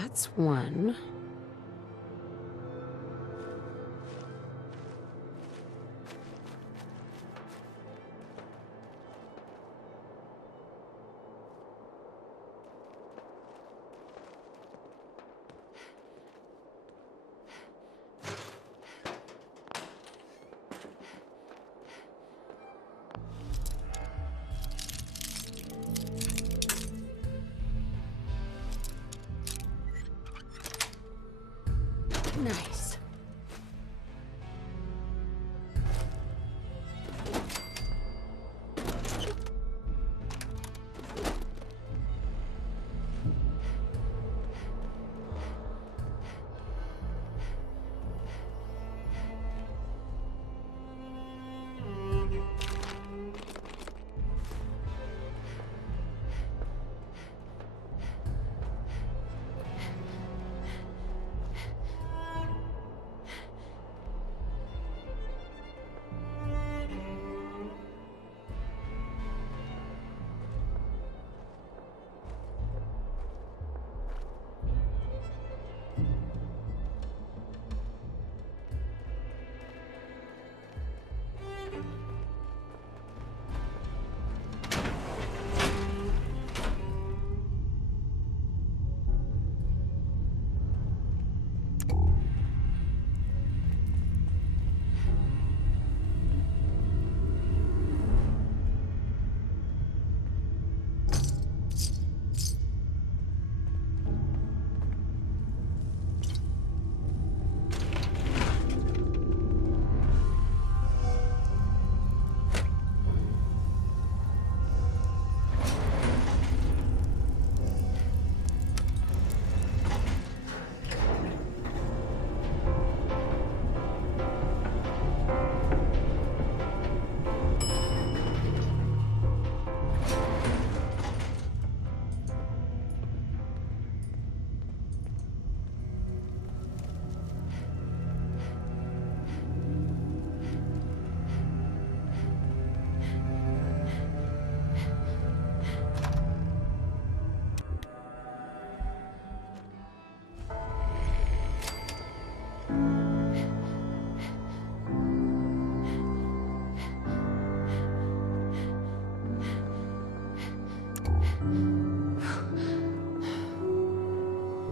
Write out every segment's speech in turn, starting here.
That's one. Nice.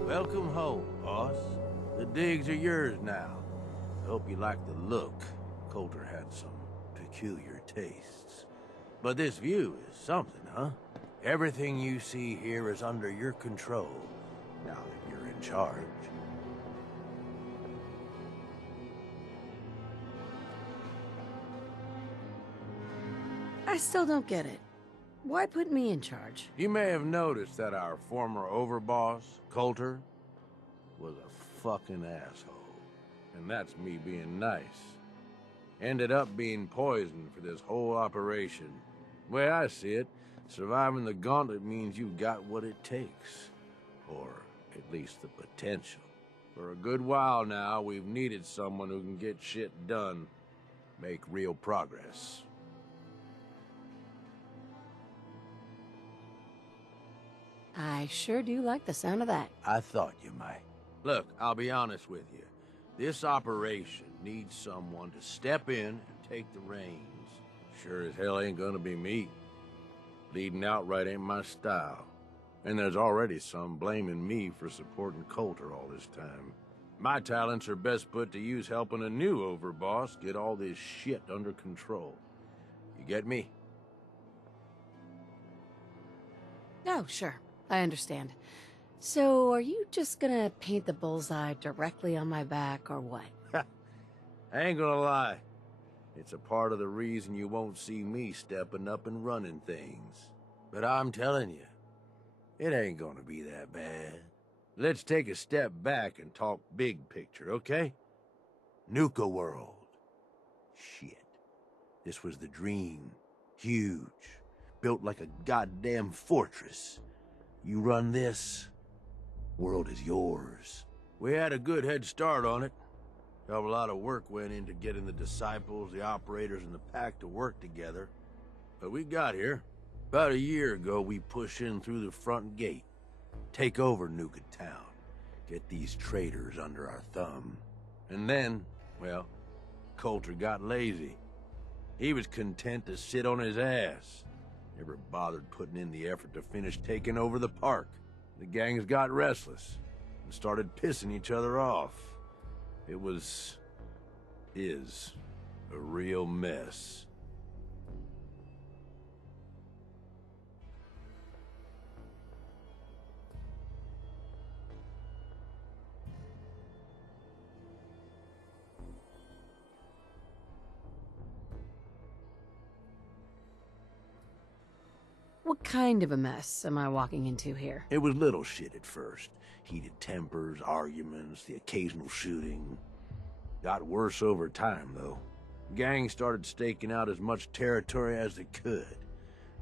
Welcome home, boss. The digs are yours now. I hope you like the look. Coulter had some peculiar tastes. But this view is something, huh? Everything you see here is under your control, now that you're in charge. I still don't get it. Why put me in charge? You may have noticed that our former overboss, Coulter, was a fucking asshole. And that's me being nice. Ended up being poisoned for this whole operation. The way I see it, surviving the gauntlet means you've got what it takes. Or at least the potential. For a good while now, we've needed someone who can get shit done. Make real progress. I sure do like the sound of that. I thought you might. Look, I'll be honest with you. This operation needs someone to step in and take the reins. Sure as hell ain't gonna be me. Leading outright ain't my style. And there's already some blaming me for supporting Coulter all this time. My talents are best put to use helping a new overboss get all this shit under control. You get me? Oh, sure. I understand. So, are you just gonna paint the bullseye directly on my back, or what? I ain't gonna lie. It's a part of the reason you won't see me stepping up and running things. But I'm telling you, it ain't gonna be that bad. Let's take a step back and talk big picture, okay? Nuka-World. Shit. This was the dream. Huge. Built like a goddamn fortress. You run this, world is yours. We had a good head start on it. Hell of a lot of work went into getting the disciples, the operators, and the pack to work together. But we got here. About a year ago, we pushed in through the front gate. Take over Nuka Town. get these traitors under our thumb. And then, well, Coulter got lazy. He was content to sit on his ass. Never bothered putting in the effort to finish taking over the park. The gangs got restless and started pissing each other off. It is a real mess. What kind of a mess am I walking into here? It was little shit at first. Heated tempers, arguments, the occasional shooting. Got worse over time, though. Gangs started staking out as much territory as they could,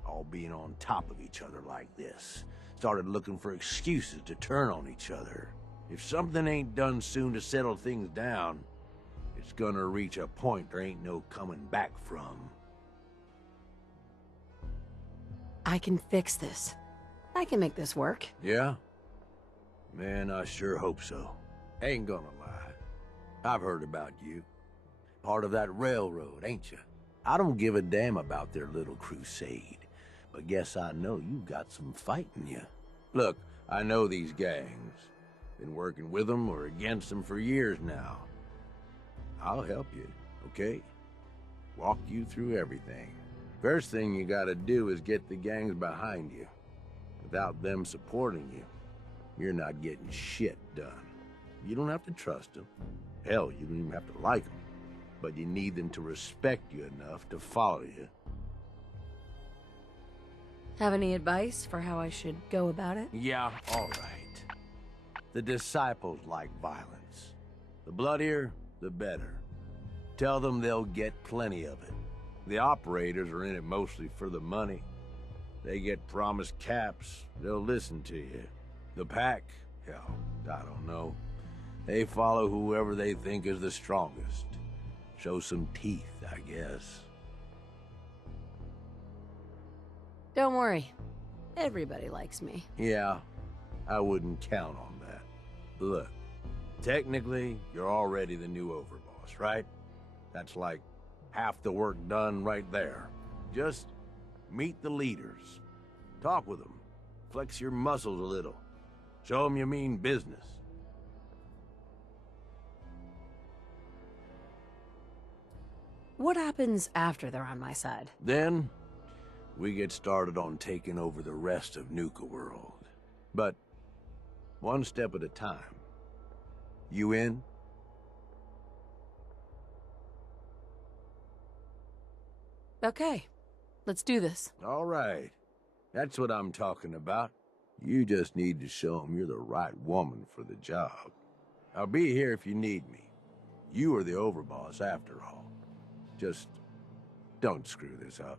all being on top of each other like this. Started looking for excuses to turn on each other. If something ain't done soon to settle things down, it's gonna reach a point there ain't no coming back from. I can fix this. I can make this work. Yeah? Man, I sure hope so. Ain't gonna lie. I've heard about you. Part of that railroad, ain't you? I don't give a damn about their little crusade, but guess I know you got some fight in you. Look, I know these gangs. Been working with them or against them for years now. I'll help you, okay? Walk you through everything. First thing you gotta do is get the gangs behind you. Without them supporting you, you're not getting shit done. You don't have to trust them. Hell, you don't even have to like them. But you need them to respect you enough to follow you. Have any advice for how I should go about it? Yeah, all right. The disciples like violence. The bloodier, the better. Tell them they'll get plenty of it. The operators are in it mostly for the money. They get promised caps, they'll listen to you. The pack, hell, I don't know. They follow whoever they think is the strongest. Show some teeth, I guess. Don't worry. Everybody likes me. Yeah, I wouldn't count on that. Look, technically, you're already the new overboss, right? That's like half the work done right there. Just meet the leaders. Talk with them. Flex your muscles a little. Show them you mean business. What happens after they're on my side? Then, we get started on taking over the rest of Nuka-World. But, one step at a time. You in? Okay, let's do this. All right. That's what I'm talking about. You just need to show them you're the right woman for the job. I'll be here if you need me. You are the overboss after all. Just don't screw this up.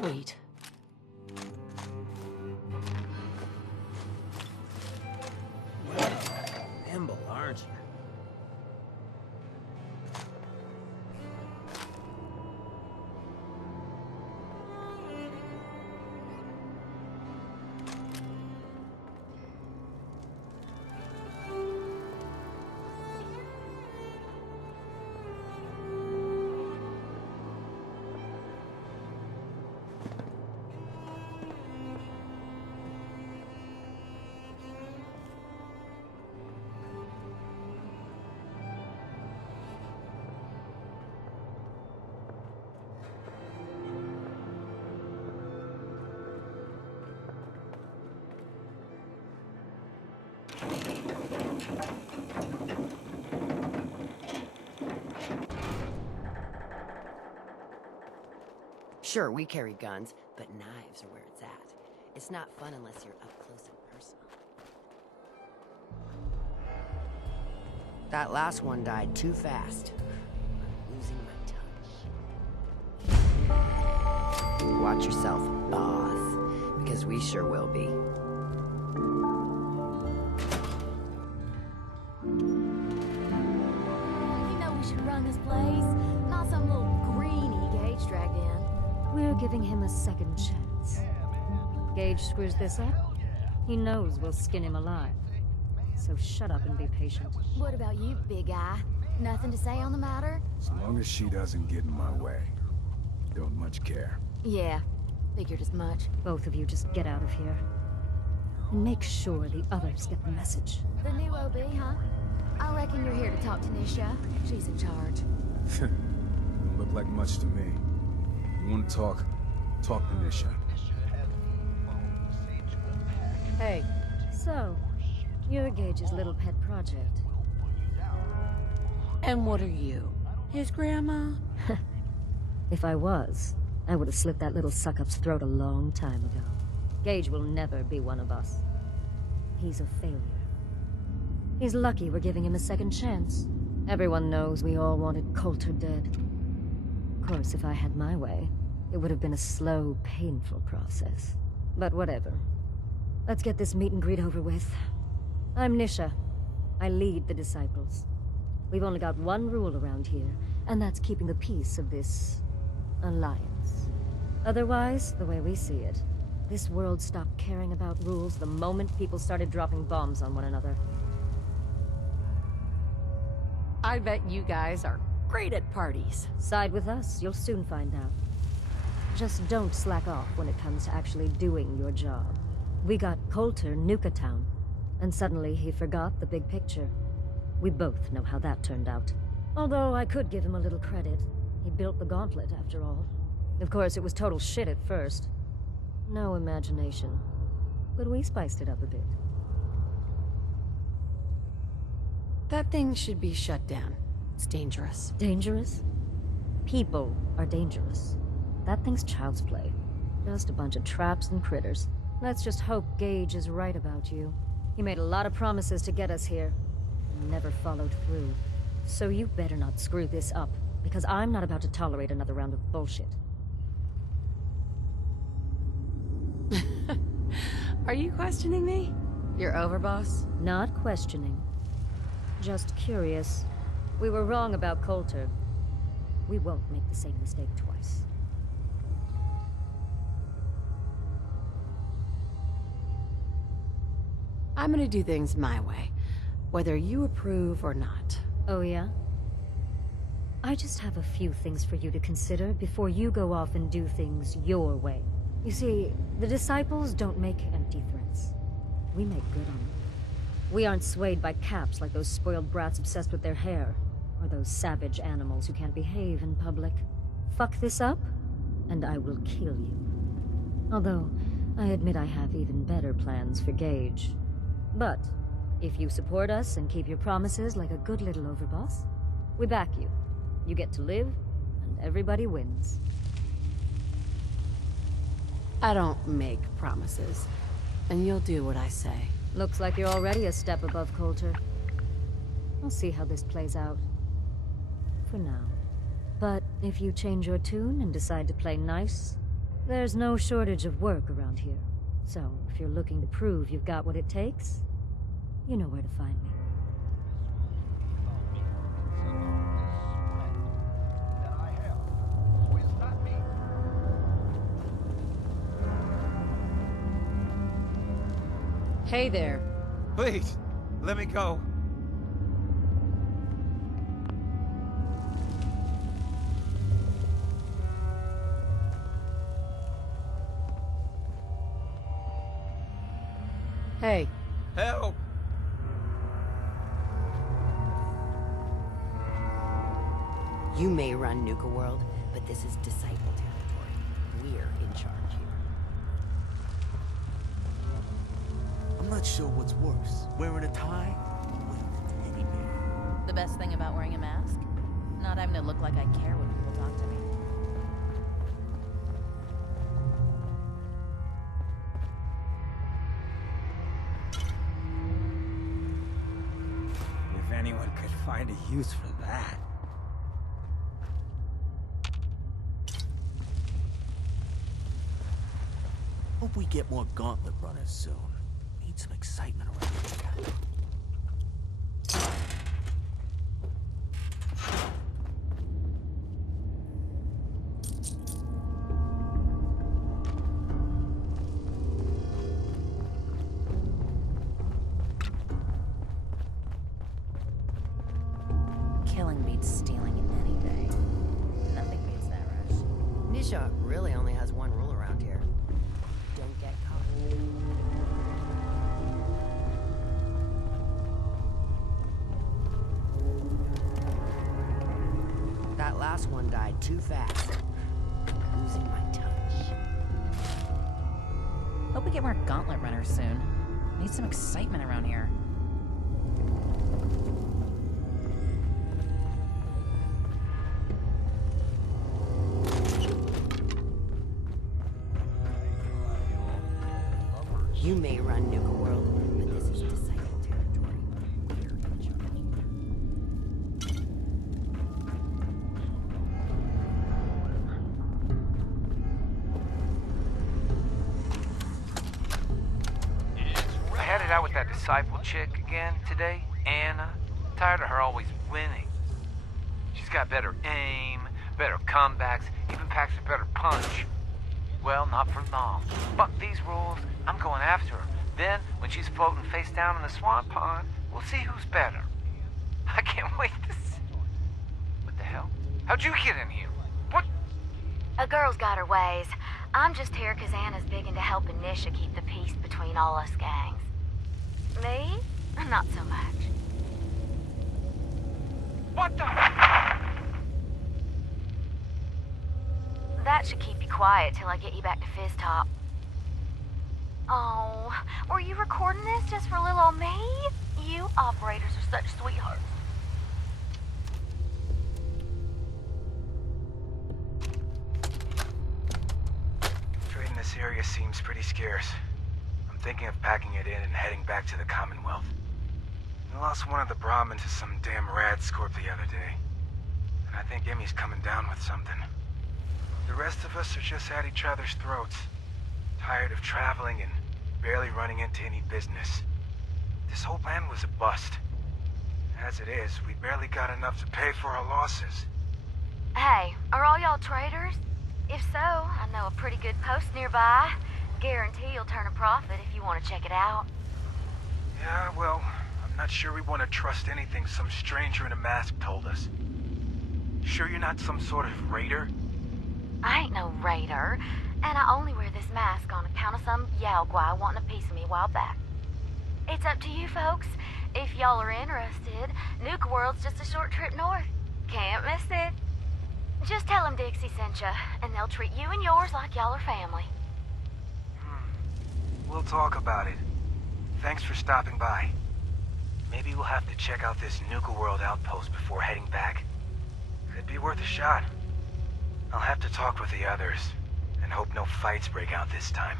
Sweet. Nimble, aren't you? Sure, we carry guns, but knives are where it's at. It's not fun unless you're up close and personal. That last one died too fast. I'm losing my touch. Watch yourself, boss, because we sure will be. You know we should run this place, not some little greenie Gage dragged in. We're giving him a second chance. Gage screws this up, he knows we'll skin him alive. So shut up and be patient. What about you, big guy? Nothing to say on the matter? So long as she doesn't get in my way. Don't much care. Yeah, figured as much. Both of you just get out of here. And make sure the others get the message. The new OB, huh? I reckon you're here to talk to Nisha. She's in charge. Don't look like much to me. You want to talk? Talk to Nisha. Hey, So, you're Gage's little pet project. and what are you? His grandma? If I was, I would have slit that little suck-up's throat a long time ago. Gage will never be one of us. He's a failure. He's lucky we're giving him a second chance. Everyone knows we all wanted Coulter dead. Of course, if I had my way, it would have been a slow, painful process. But whatever. Let's get this meet and greet over with. I'm Nisha. I lead the Disciples. We've only got one rule around here, and that's keeping the peace of this alliance. Otherwise, the way we see it, this world stopped caring about rules the moment people started dropping bombs on one another. I bet you guys are great at parties. Side with us, you'll soon find out. Just don't slack off when it comes to actually doing your job. We got Coulter Nuka-Town, and suddenly he forgot the big picture. We both know how that turned out. Although I could give him a little credit. He built the gauntlet, after all. Of course, it was total shit at first. No imagination. But we spiced it up a bit. That thing should be shut down. It's dangerous. Dangerous? People are dangerous. That thing's child's play. Just a bunch of traps and critters. Let's just hope Gage is right about you. He made a lot of promises to get us here, and never followed through. So you better not screw this up, because I'm not about to tolerate another round of bullshit. Are you questioning me? You're over, boss? Not questioning. Just curious. We were wrong about Coulter. We won't make the same mistake twice. I'm gonna do things my way, whether you approve or not. Oh yeah? I just have a few things for you to consider before you go off and do things your way. You see, the Disciples don't make empty threats. We make good on them. We aren't swayed by caps like those spoiled brats obsessed with their hair, or those savage animals who can't behave in public. Fuck this up, and I will kill you. Although, I admit I have even better plans for Gage. But, if you support us and keep your promises like a good little overboss, we back you. You get to live, and everybody wins. I don't make promises, and you'll do what I say. Looks like you're already a step above Coulter. I'll see how this plays out. For now. But if you change your tune and decide to play nice, there's no shortage of work around here. So, if you're looking to prove you've got what it takes, you know where to find me. Hey there. Please, let me go. Hey, Help! You may run Nuka-World, but this is Disciple territory. We're in charge here. I'm not sure what's worse, wearing a tie or The best thing about wearing a mask? Not having to look like I care when people talk to me. If anyone could find a use for that. Hope we get more gauntlet runners soon. Need some excitement around here. Killing beats stealing any day. Nothing beats that rush. Nisha really only has one rule around here. Don't get caught. That last one died too fast. Losing my touch. Hope we get more gauntlet runners soon. Need some excitement around here. You may run Nuka-World, but this is disciple territory. We're in charge. I had it out with that disciple chick again today, Anna. Tired of her always winning. She's got better aim, better comebacks, even packs a better punch. Well, not for long. Fuck these rules, I'm going after her. Then, when she's floating face down in the swamp pond, we'll see who's better. I can't wait to see. What the hell? How'd you get in here? What? A girl's got her ways. I'm just here 'cause Anna's big into helping Nisha keep the peace between all us gangs. Me? Not so much. What the? That should keep you quiet till I get you back to Fizz Top. Oh, were you recording this just for little old me? You operators are such sweethearts. Trade in this area seems pretty scarce. I'm thinking of packing it in and heading back to the Commonwealth. I lost one of the Brahmin to some damn rad scorp the other day. And I think Emmy's coming down with something. The rest of us are just at each other's throats. Tired of traveling and barely running into any business. This whole plan was a bust. As it is, we barely got enough to pay for our losses. Hey, are all y'all traders? If so, I know a pretty good post nearby. Guarantee you'll turn a profit if you want to check it out. Yeah, well, I'm not sure we want to trust anything some stranger in a mask told us. Sure you're not some sort of raider? I ain't no raider, and I only wear this mask on account of some Yao guy wanting a piece of me a while back. It's up to you folks. If y'all are interested, Nuka-World's just a short trip north. Can't miss it. Just tell them Dixie sent ya, and they'll treat you and yours like y'all are family. We'll talk about it. Thanks for stopping by. Maybe we'll have to check out this Nuka-World outpost before heading back. Could be worth a shot. I'll have to talk with the others, and hope no fights break out this time.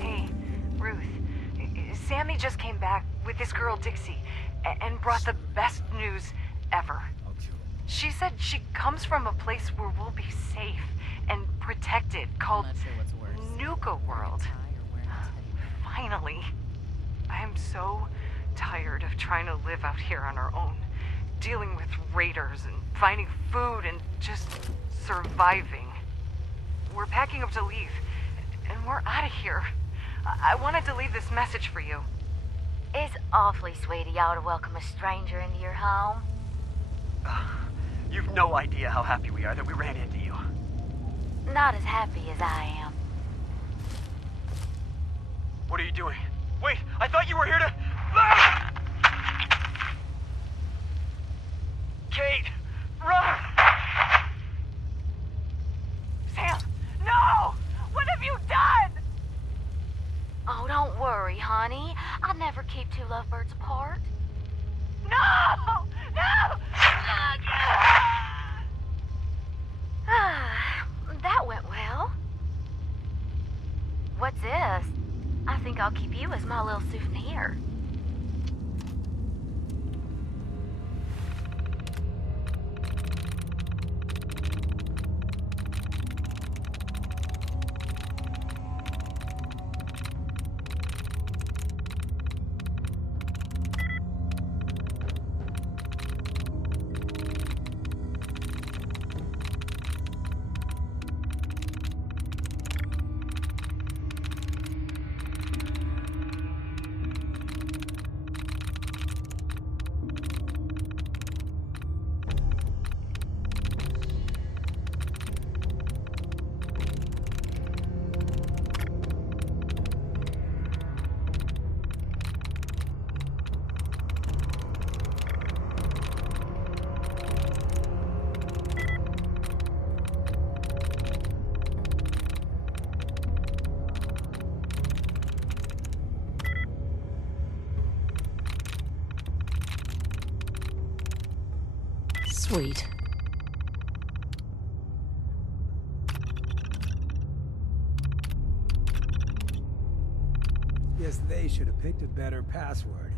Hey, Ruth. Sammy just came back with this girl Dixie, and brought the best news ever. She said she comes from a place where we'll be safe and protected, called Nuka-World. Finally. I am so tired of trying to live out here on our own, dealing with raiders and finding food and just surviving. We're packing up to leave, and we're out of here. I wanted to leave this message for you. It's awfully sweet of y'all to welcome a stranger into your home. You've no idea how happy we are that we ran into you. Not as happy as I am. What are you doing? Wait, I thought you were here to... Ah! Kate, run! Sam, no! What have you done? Oh, don't worry, honey. ever keep two lovebirds apart? No! No! Ah, that went well. What's this? I think I'll keep you as my little souvenir. Sweet. Guess they should have picked a better password.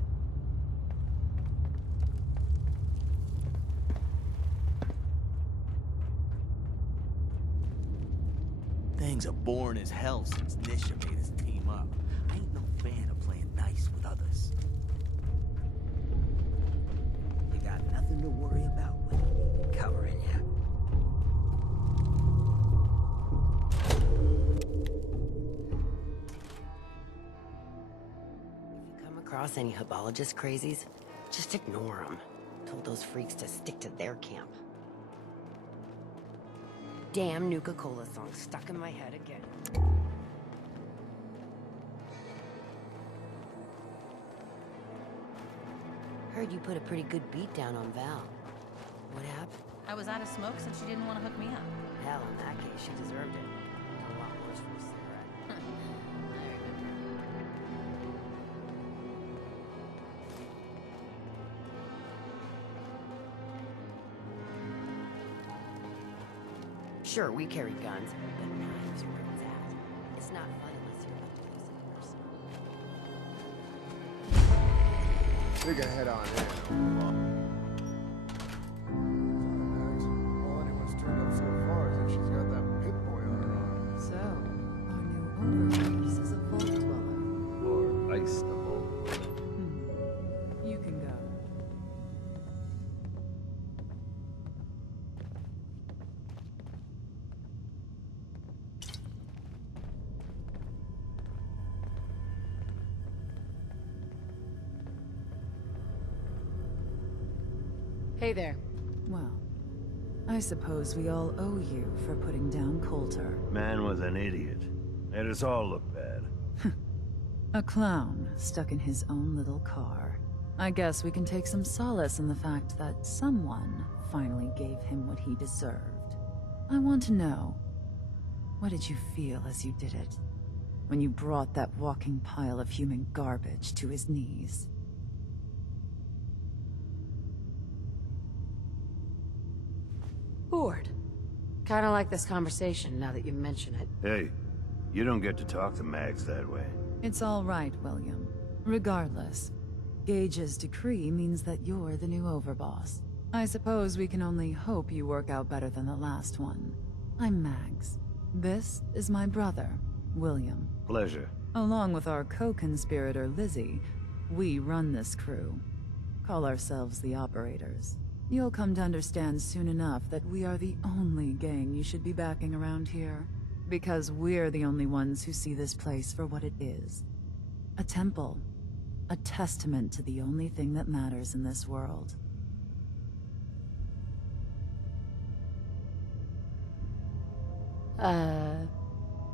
Things are boring as hell since Nisha made us team up. I ain't no fan of playing nice with others. You got nothing to worry about when I'm covering you. If you come across any Hebologist crazies, just ignore them. Told those freaks to stick to their camp. Damn Nuka-Cola song stuck in my head again. Heard you put a pretty good beat down on Val. What happened? I was out of smoke, so she didn't want to hook me up. Hell, in that case, she deserved it. A lot worse for a cigarette. Sure, we carry guns, but knives are where it's at. It's not fun unless you're about to lose a person. We're gonna head on in. All anyone's turned up so far is that she's got that pit boy on her arm. So, our new overlord is a vault dweller. Or ice the vault. You can go. Hey there. Well, I suppose we all owe you for putting down Coulter. Man was an idiot. Made us all look bad. A clown stuck in his own little car. I guess we can take some solace in the fact that someone finally gave him what he deserved. I want to know, what did you feel as you did it? When you brought that walking pile of human garbage to his knees? Bored. Kinda like this conversation now that you mention it. Hey, you don't get to talk to Mags that way. It's all right, William. Regardless, Gage's decree means that you're the new overboss. I suppose we can only hope you work out better than the last one. I'm Mags. This is my brother, William. Pleasure. Along with our co-conspirator, Lizzie, we run this crew. Call ourselves the Operators. You'll come to understand soon enough that we are the only gang you should be backing around here. Because we're the only ones who see this place for what it is. A temple. A testament to the only thing that matters in this world.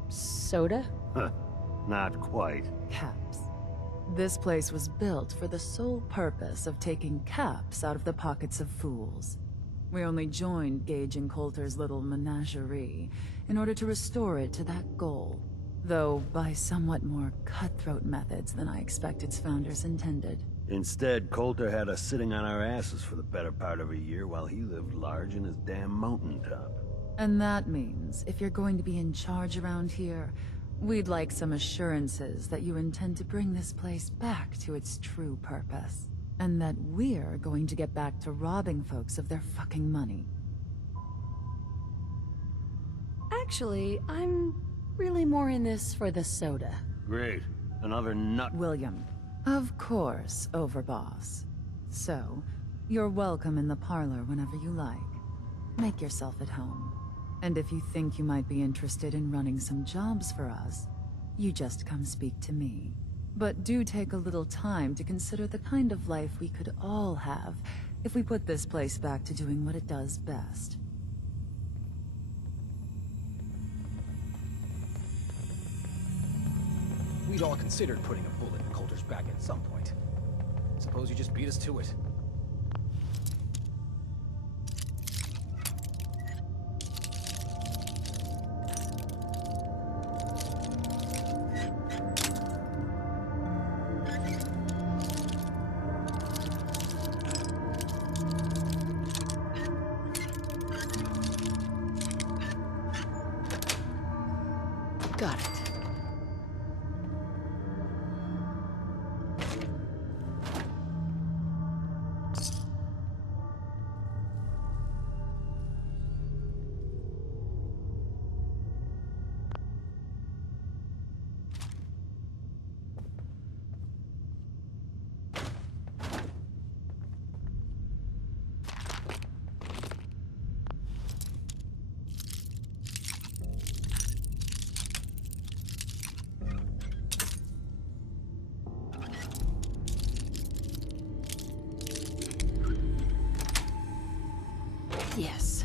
Soda? Huh. Not quite. Caps. This place was built for the sole purpose of taking caps out of the pockets of fools. We only joined Gage and Coulter's little menagerie in order to restore it to that goal. though by somewhat more cutthroat methods than I expect its founders intended. Instead, Coulter had us sitting on our asses for the better part of a year while he lived large in his damn mountaintop. And that means, if you're going to be in charge around here, we'd like some assurances that you intend to bring this place back to its true purpose. And that we're going to get back to robbing folks of their fucking money. Actually, I'm really more in this for the soda. Great. Another nut. William. Of course, Overboss. So, you're welcome in the parlor whenever you like. Make yourself at home. And if you think you might be interested in running some jobs for us, you just come speak to me. But do take a little time to consider the kind of life we could all have if we put this place back to doing what it does best. We'd all considered putting a bullet in Coulter's back at some point. Suppose you just beat us to it. Got it. Yes.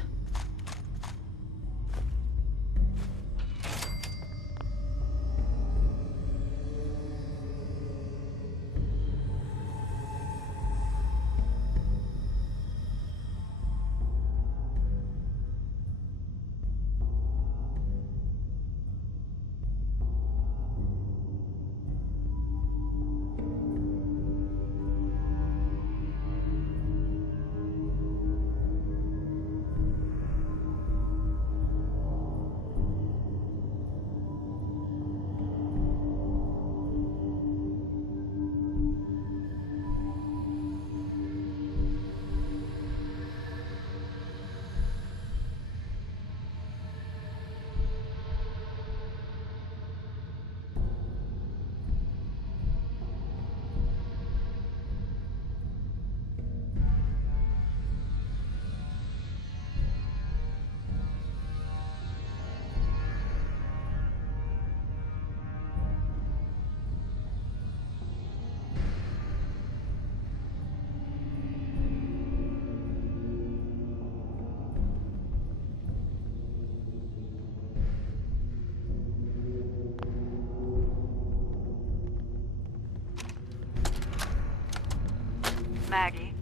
Maggie,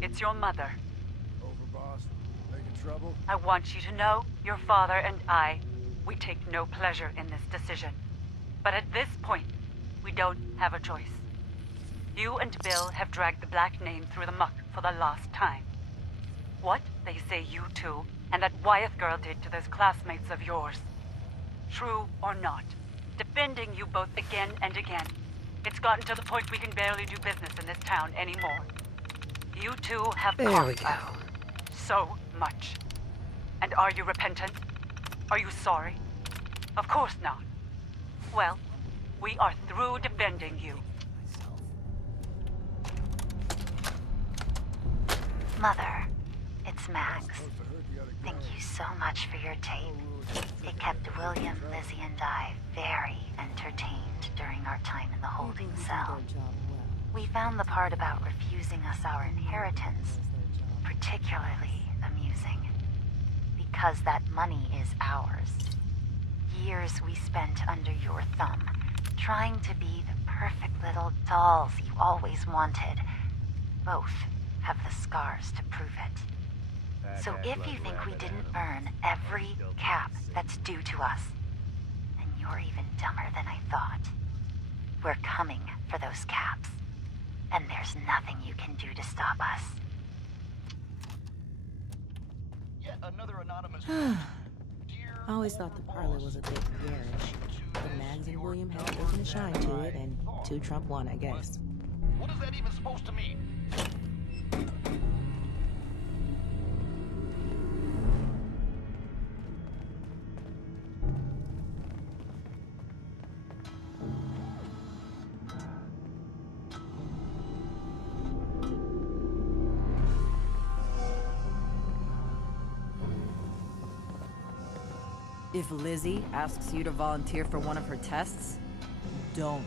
it's your mother. Overboss, making trouble? I want you to know, your father and we take no pleasure in this decision. But at this point, we don't have a choice. You and Bill have dragged the Black name through the muck for the last time. What they say you two and that Wyeth girl did to those classmates of yours. True or not, defending you both again and again. It's gotten to the point we can barely do business in this town anymore. You two have cost us so much. And are you repentant? Are you sorry? Of course not. Well, we are through defending you. Mother, it's Max. Thank you so much for your tape. It kept William, Lizzie, and I very entertained during our time in the holding cell. We found the part about refusing us our inheritance particularly amusing. Because that money is ours. Years we spent under your thumb, trying to be the perfect little dolls you always wanted. Both have the scars to prove it. So if you think we didn't earn every cap that's due to us, then you're You're even dumber than I thought. We're coming for those caps. And there's nothing you can do to stop us. Yet another anonymous. I always thought the parlor was a bit garish. But Mags and William had taken a shine to it, and 2 Trump 1, I guess. What is that even supposed to mean? If Lizzie asks you to volunteer for one of her tests, don't.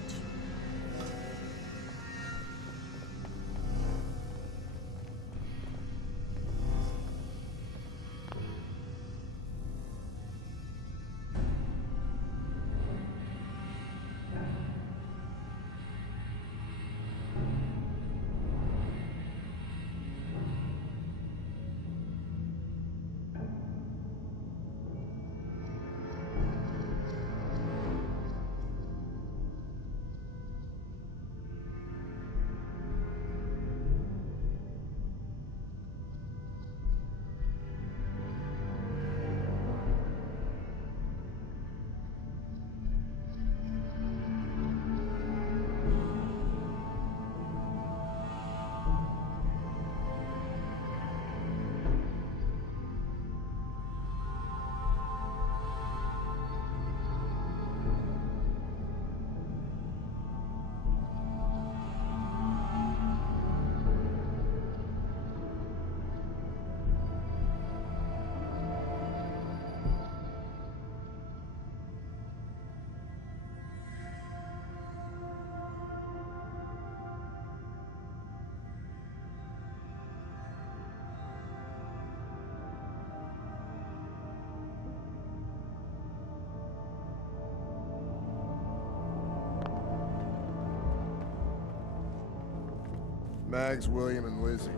Mags, William, and Lizzie.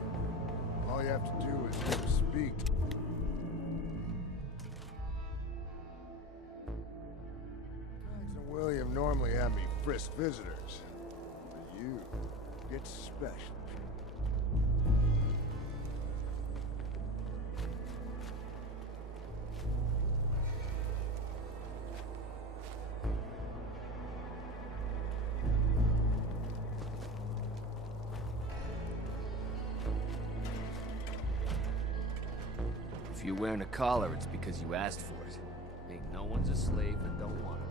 All you have to do is speak. Mags and William normally have me frisk visitors. But you get special treatment. If you're wearing a collar, it's because you asked for it. Ain't no one's a slave that don't want to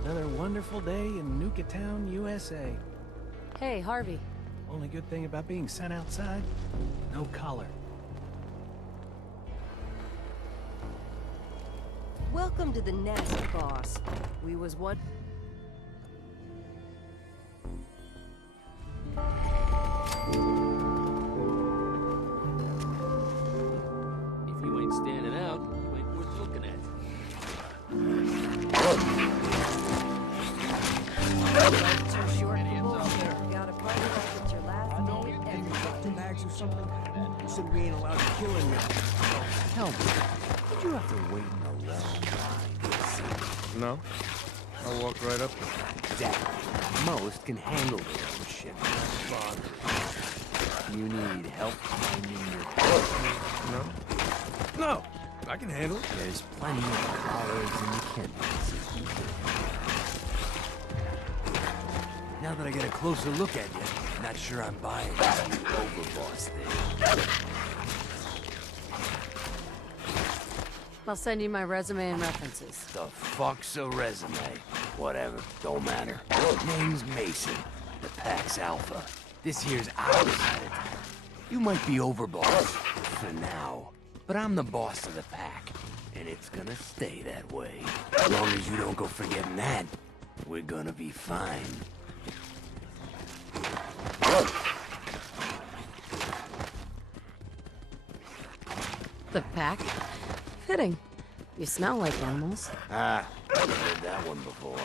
be. Another wonderful day in Nuka-Town, USA. Hey, Harvey. Only good thing about being sent outside? No collar. Welcome to the nest, boss. We was what? If you ain't standing out, you ain't worth looking at. Mags or something? You said we ain't allowed to kill him yet. Tell me, did you have to wait in a long line to get a seat? No. I walked right up there. Dad, most can handle their own shit. Bother. You need help finding your No. No. I can handle it. There's plenty of collars in the kennels. Now that I get a closer look at you, not sure I'm buying this overboss thing. I'll send you my resume and references. The fuck's a resume? Whatever, don't matter. Name's Mason, the Pax Alpha. This here's our side of town. You might be overboss for now, but I'm the boss of the pack, and it's gonna stay that way. As long as you don't go forgetting that, we're gonna be fine. The pack? Fitting. You smell like animals. Ah, I've heard that one before.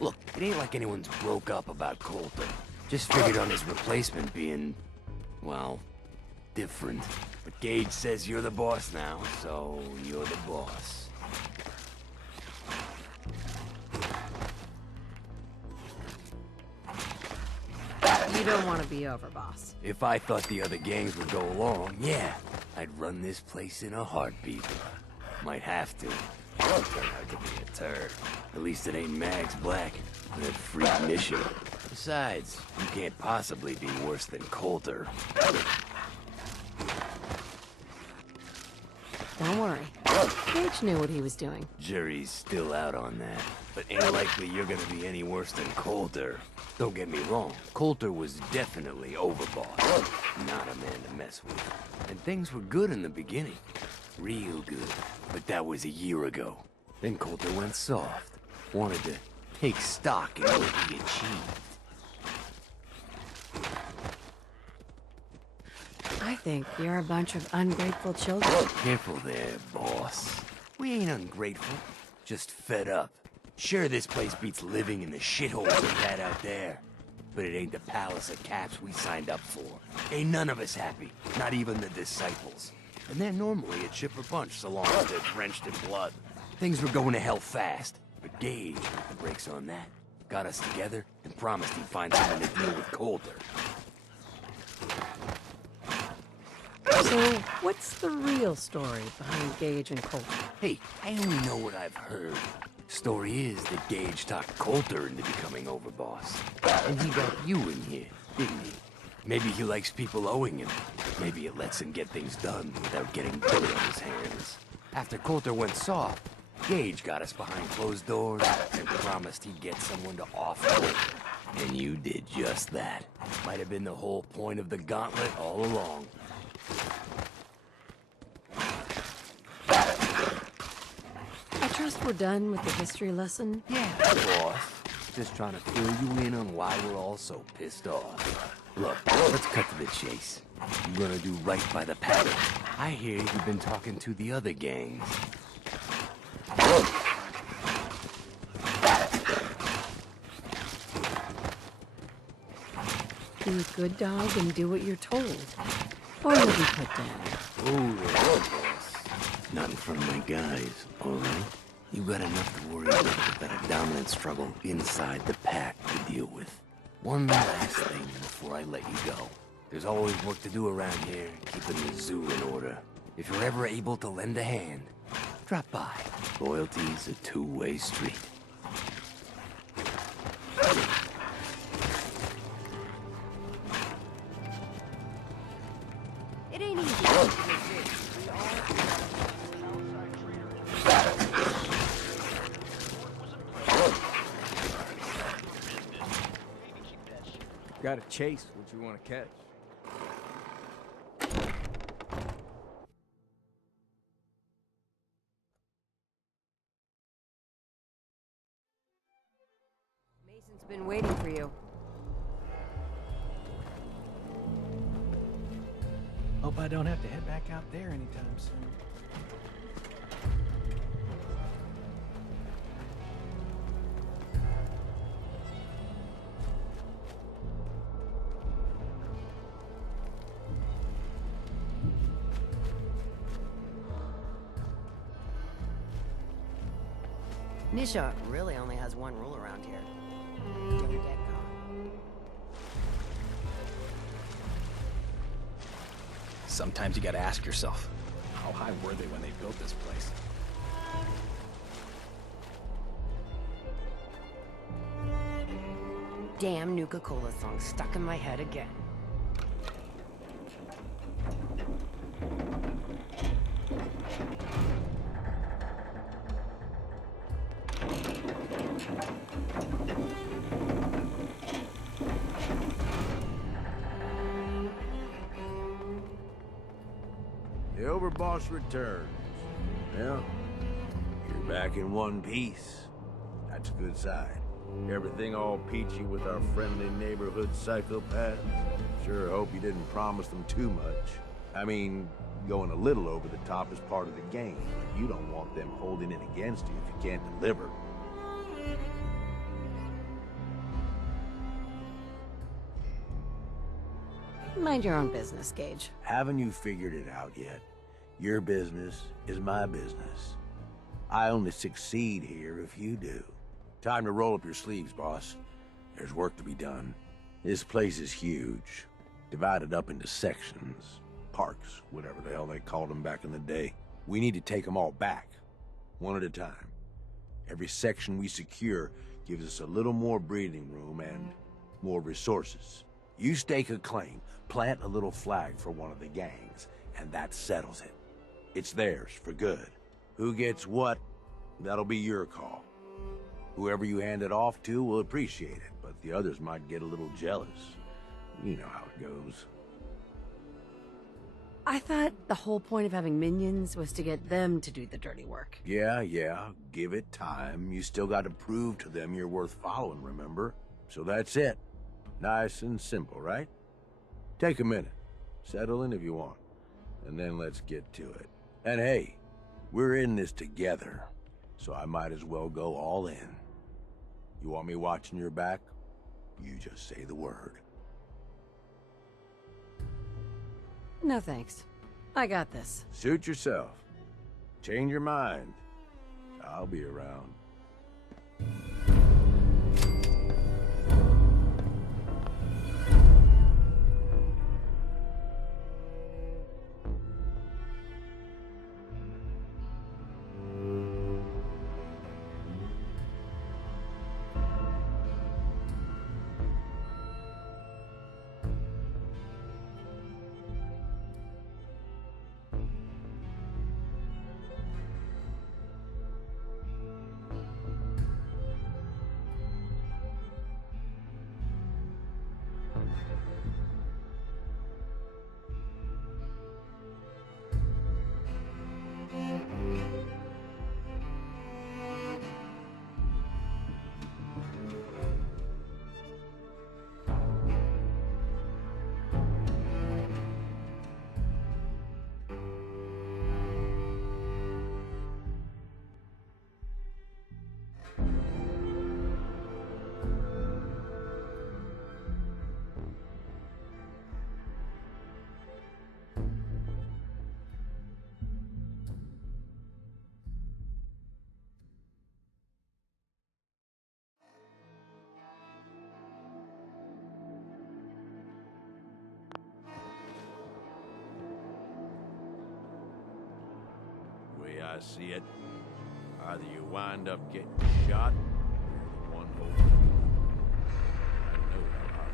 Look, it ain't like anyone's broke up about Colton. Just figured on his replacement being, well, different. But Gage says you're the boss now, so you're the boss. You don't want to be over, boss. If I thought the other gangs would go along, yeah, I'd run this place in a heartbeat. Might have to. It'll turn out to be a turd. At least it ain't Mags Black, that freak Nisha. Besides, you can't possibly be worse than Coulter. Don't worry. Gage knew what he was doing. Jury's still out on that, but ain't likely you're gonna be any worse than Coulter. Don't get me wrong, Coulter was definitely overboss. Not a man to mess with. And things were good in the beginning. Real good. But that was a year ago. Then Coulter went soft. Wanted to take stock in what he achieved. I think you're a bunch of ungrateful children. Careful there, boss. We ain't ungrateful, just fed up. Sure, this place beats living in the shithole we had out there. But it ain't the palace of caps we signed up for. Ain't none of us happy, not even the disciples. And they're normally a chipper bunch so long as they're drenched in blood. Things were going to hell fast, but Gage put the brakes on that. Got us together and promised he'd find something to deal with Coulter. So, what's the real story behind Gage and Coulter? Hey, I only know what I've heard. Story is that Gage talked Coulter into becoming overboss. And he got you in here, didn't he? Maybe he likes people owing him. Maybe it lets him get things done without getting dirt on his hands. After Coulter went soft, Gage got us behind closed doors and promised he'd get someone to off Coulter. And you did just that. Might have been the whole point of the gauntlet all along. I trust we're done with the history lesson? Yeah, boss. Just trying to fill you in on why we're all so pissed off. Look, let's cut to the chase. You're gonna do right by the pattern. I hear you've been talking to the other gangs. Be a good dog and do what you're told. Or you'll be put down. Oh, boss. Nothing from my guys, all right? You got enough to worry about without a dominant struggle inside the pack to deal with. One last thing before I let you go. There's always work to do around here, keeping the zoo in order. If you're ever able to lend a hand, drop by. Loyalty's a two-way street. It ain't easy. Gotta chase what you want to catch. Mason's been waiting for you. Hope I don't have to head back out there anytime soon. Nisha really only has one rule around here. Get your deck gone. Sometimes you gotta ask yourself, how high were they when they built this place? Damn Nuka-Cola song stuck in my head again. The overboss returns. Well, you're back in one piece. That's a good sign. Everything all peachy with our friendly neighborhood psychopaths. Sure hope you didn't promise them too much. I mean, going a little over the top is part of the game, but you don't want them holding it against you if you can't deliver. Mind your own business, Gage. Haven't you figured it out yet? Your business is my business. I only succeed here if you do. Time to roll up your sleeves, boss. There's work to be done. This place is huge, divided up into sections, parks, whatever the hell they called them back in the day. We need to take them all back, one at a time. Every section we secure gives us a little more breathing room and more resources. You stake a claim, plant a little flag for one of the gangs, and that settles it. It's theirs for good. Who gets what, that'll be your call. Whoever you hand it off to will appreciate it, but the others might get a little jealous. You know how it goes. I thought the whole point of having minions was to get them to do the dirty work. Yeah, give it time. You still got to prove to them you're worth following, remember? So that's it. Nice and simple, right? Take a minute. Settle in if you want. And then let's get to it. And hey, we're in this together, so I might as well go all in. You want me watching your back? You just say the word. No thanks. I got this. Suit yourself. Change your mind. I'll be around. I see it. Either you wind up getting shot, or the one holding you. I know how hard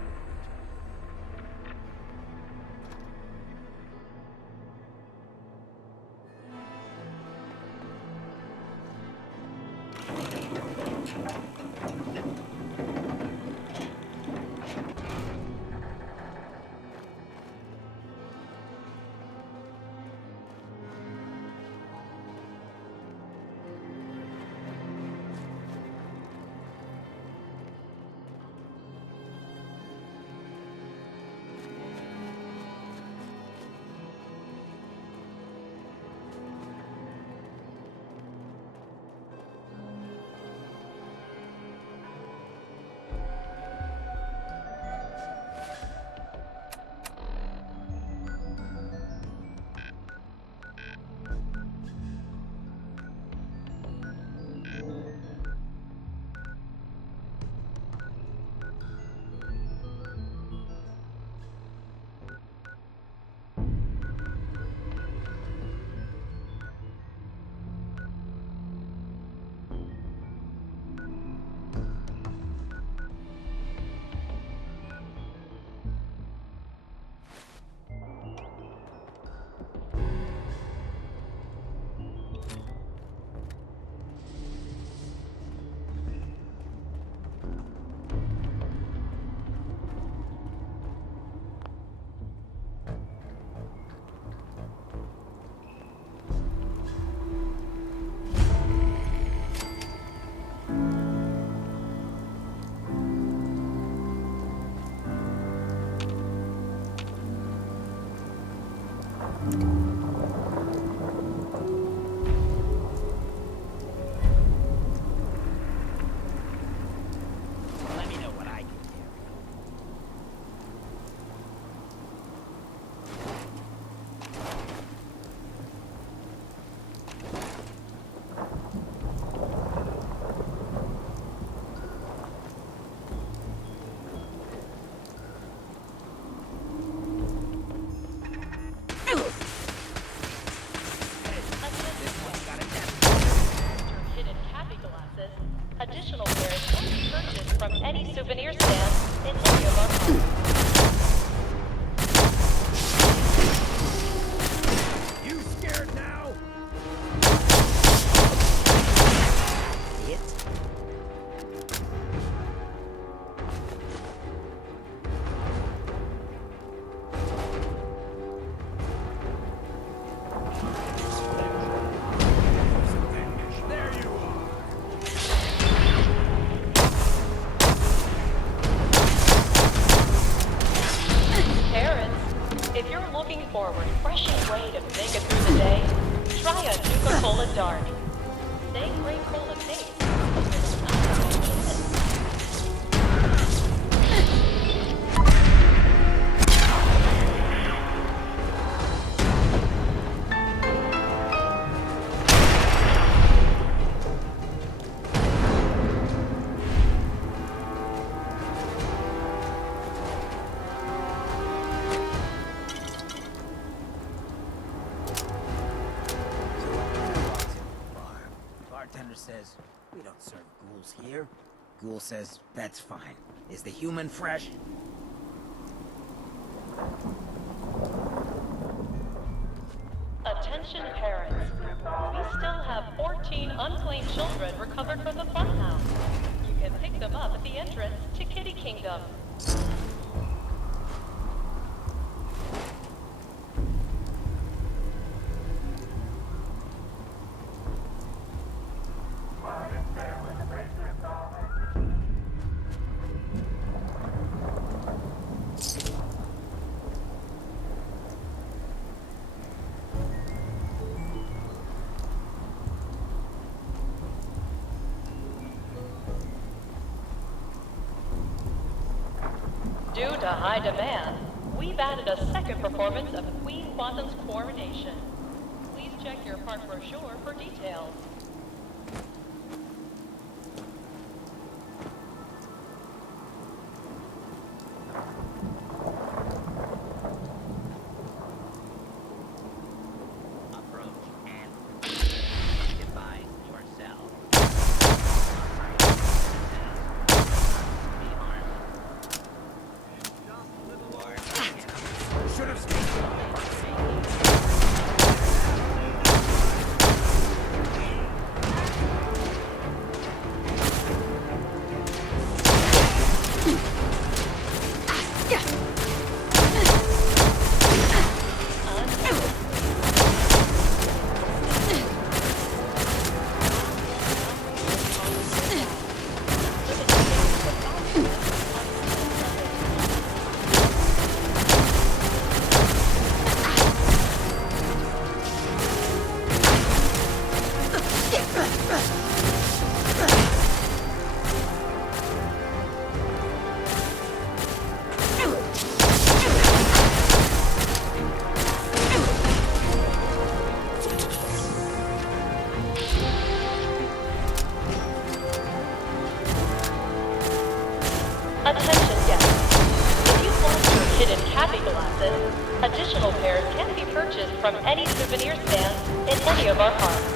for a refreshing way to make it through the day, try a Nuka-Cola Dark. They great cola taste. Bartender says, we don't serve ghouls here. Ghoul says, that's fine. Is the human fresh? Attention parents. We still have 14 unclaimed children recovered from the funhouse. You can pick them up at the entrance to Kitty Kingdom. Due to high demand, we've added a second performance of Queen Quantum's Coronation. Please check your park brochure for details. Attention guests. If you want your hidden happy glasses, additional pairs can be purchased from any souvenir stand in any of our parks.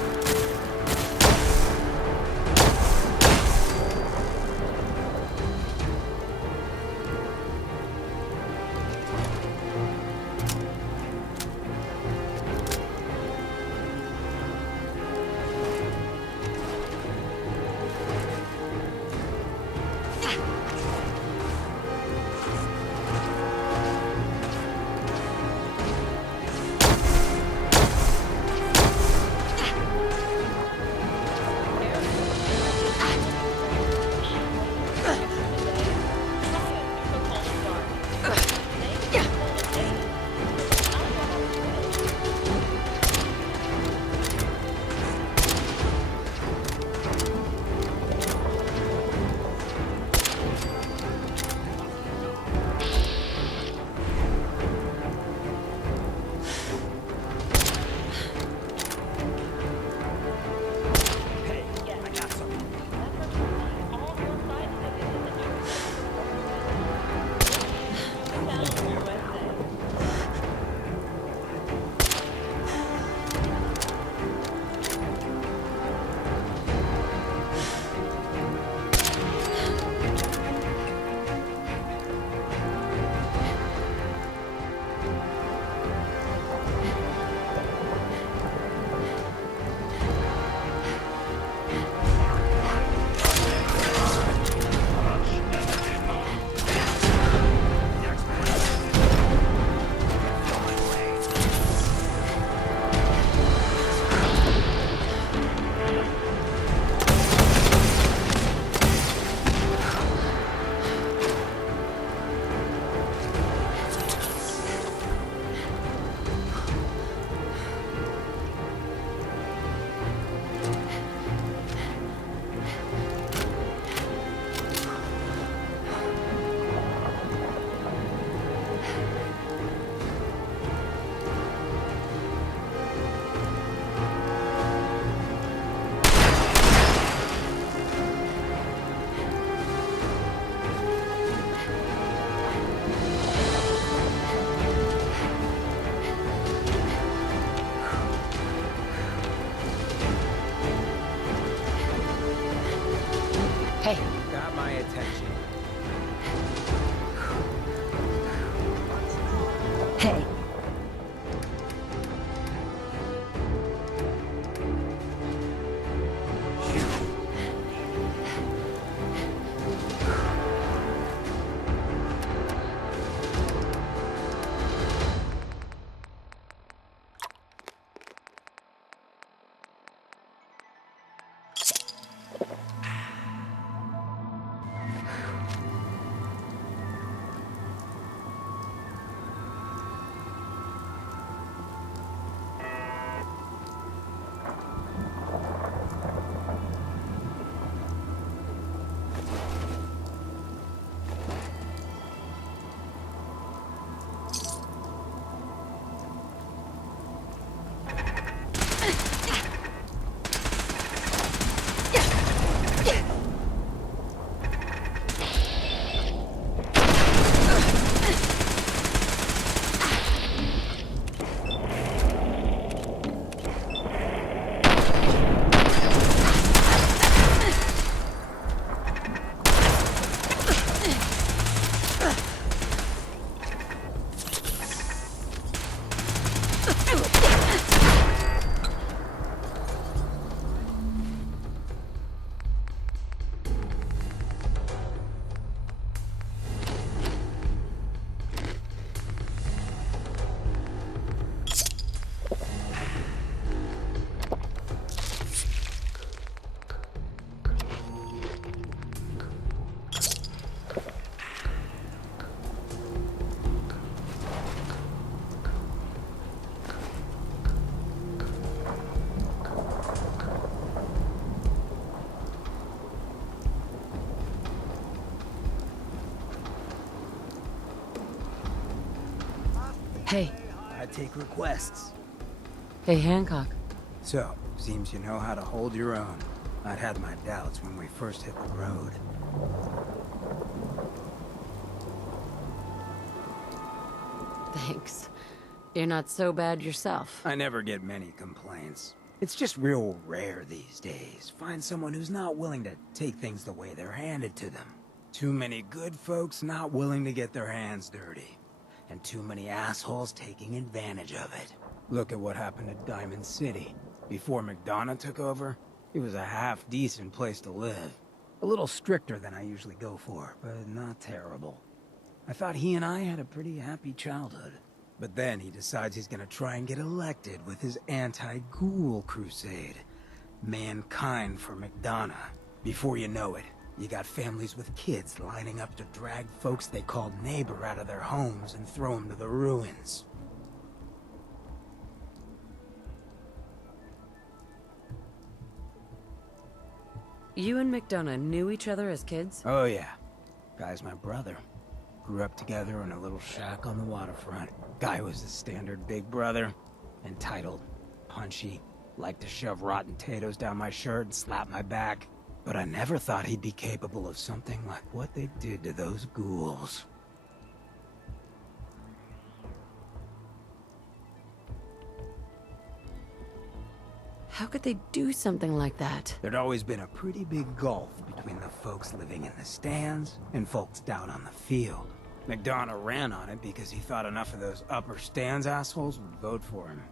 Hey. Hey. I take requests. Hey, Hancock. So, seems you know how to hold your own. I'd had my doubts when we first hit the road. Thanks. You're not so bad yourself. I never get many complaints. It's just real rare these days. Find someone who's not willing to take things the way they're handed to them. Too many good folks not willing to get their hands dirty. And too many assholes taking advantage of it. Look at what happened at Diamond City. Before McDonough took over, it was a half-decent place to live. A little stricter than I usually go for, but not terrible. I thought he and I had a pretty happy childhood. But then he decides he's gonna try and get elected with his anti-ghoul crusade. Mankind for McDonough. Before you know it, you got families with kids lining up to drag folks they called neighbor out of their homes and throw them to the ruins. You and McDonough knew each other as kids? Oh yeah. Guy's my brother. Grew up together in a little shack on the waterfront. Guy was the standard big brother. Entitled, punchy, liked to shove rotten potatoes down my shirt and slap my back. But I never thought he'd be capable of something like what they did to those ghouls. How could they do something like that? There'd always been a pretty big gulf between the folks living in the stands and folks down on the field. McDonough ran on it because he thought enough of those upper stands assholes would vote for him.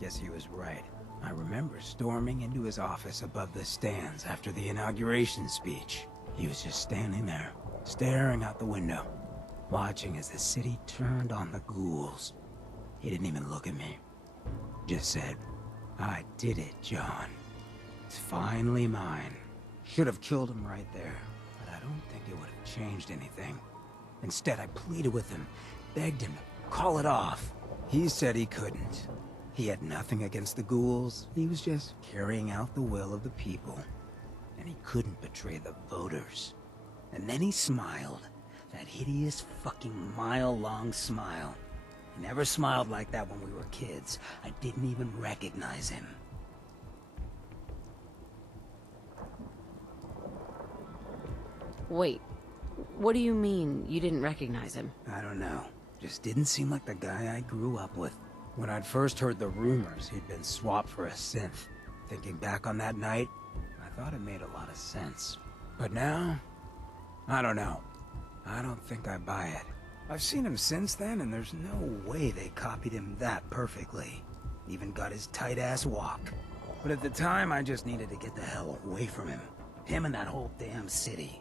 Guess he was right. I remember storming into his office above the stands after the inauguration speech. He was just standing there, staring out the window, watching as the city turned on the ghouls. He didn't even look at me. Just said, "I did it, John. It's finally mine." Should have killed him right there, but I don't think it would have changed anything. Instead, I pleaded with him, begged him to call it off. He said he couldn't. He had nothing against the ghouls. He was just carrying out the will of the people. And he couldn't betray the voters. And then he smiled. That hideous fucking mile-long smile. He never smiled like that when we were kids. I didn't even recognize him. Wait, what do you mean you didn't recognize him? I don't know. Just didn't seem like the guy I grew up with. When I'd first heard the rumors he'd been swapped for a synth, thinking back on that night, I thought it made a lot of sense. But now, I don't know. I don't think I buy it. I've seen him since then, and there's no way they copied him that perfectly. Even got his tight-ass walk. But at the time, I just needed to get the hell away from him. Him and that whole damn city.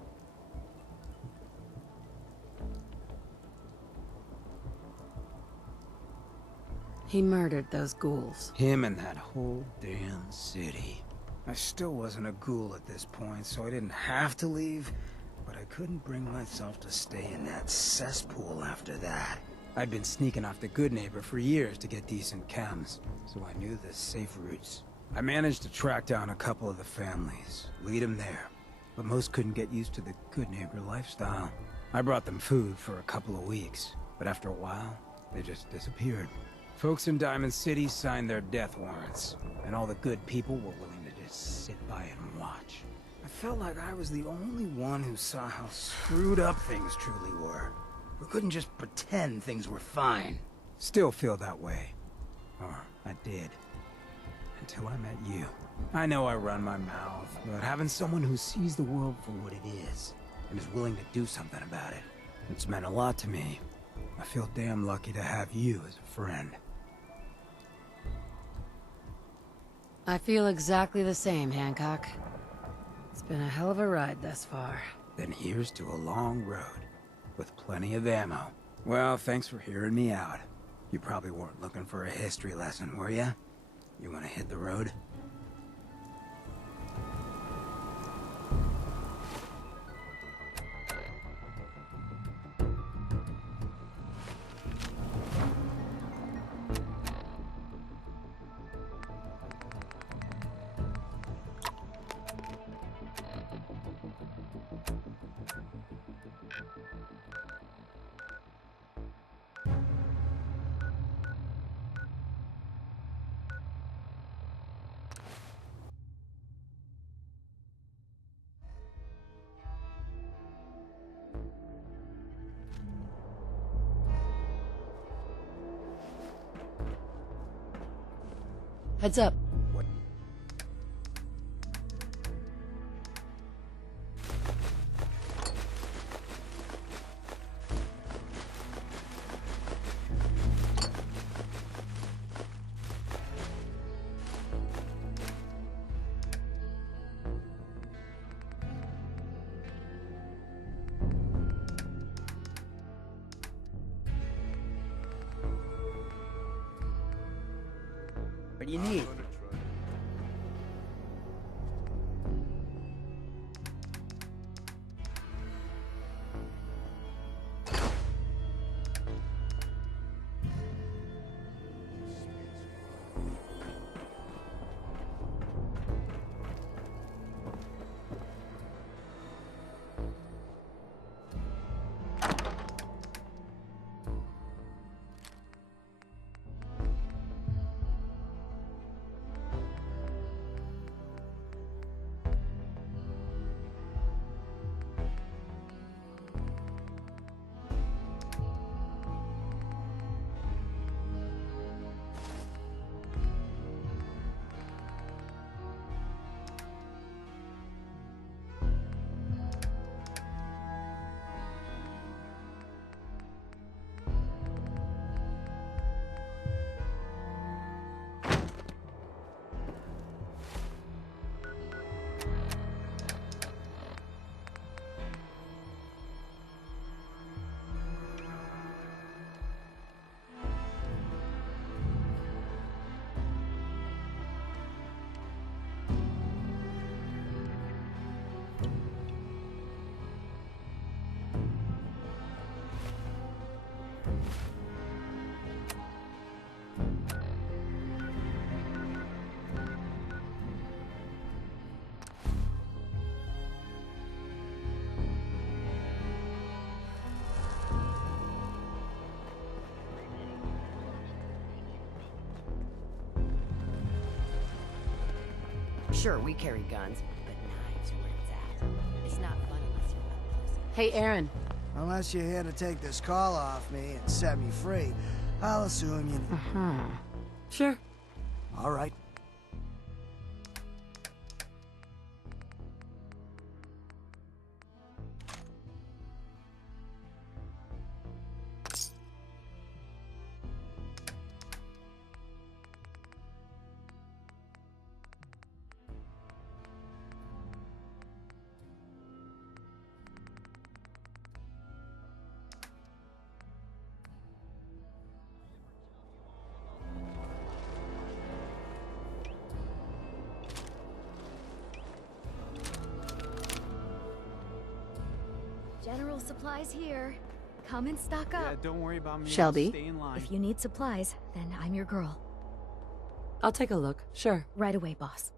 He murdered those ghouls. Him and that whole damn city. I still wasn't a ghoul at this point, so I didn't have to leave, but I couldn't bring myself to stay in that cesspool after that. I'd been sneaking off the Good Neighbor for years to get decent chems, so I knew the safe routes. I managed to track down a couple of the families, lead them there, but most couldn't get used to the Good Neighbor lifestyle. I brought them food for a couple of weeks, but after a while, they just disappeared. Folks in Diamond City signed their death warrants, and all the good people were willing to just sit by and watch. I felt like I was the only one who saw how screwed up things truly were. We couldn't just pretend things were fine. Still feel that way. Or I did. Until I met you. I know I run my mouth, but having someone who sees the world for what it is, and is willing to do something about it, it's meant a lot to me. I feel damn lucky to have you as a friend. I feel exactly the same, Hancock. It's been a hell of a ride thus far. Then here's to a long road, with plenty of ammo. Well, thanks for hearing me out. You probably weren't looking for a history lesson, were ya? You wanna hit the road? Heads up. What do you need? Sure, we carry guns, but knives are where it's at. It's not fun unless you're up close. Hey, Aaron. Unless you're here to take this call off me and set me free, I'll assume you... Sure. All right. General supplies here. Come and stock up. Yeah, don't worry about me. Shelby? Stay in line. If you need supplies, then I'm your girl. I'll take a look, sure. Right away, boss.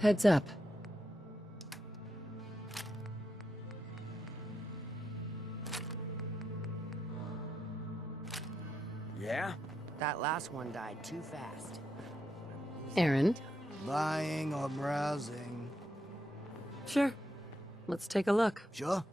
Heads up. Yeah? That last one died too fast. Aaron? Buying or browsing? Sure. Let's take a look. Sure.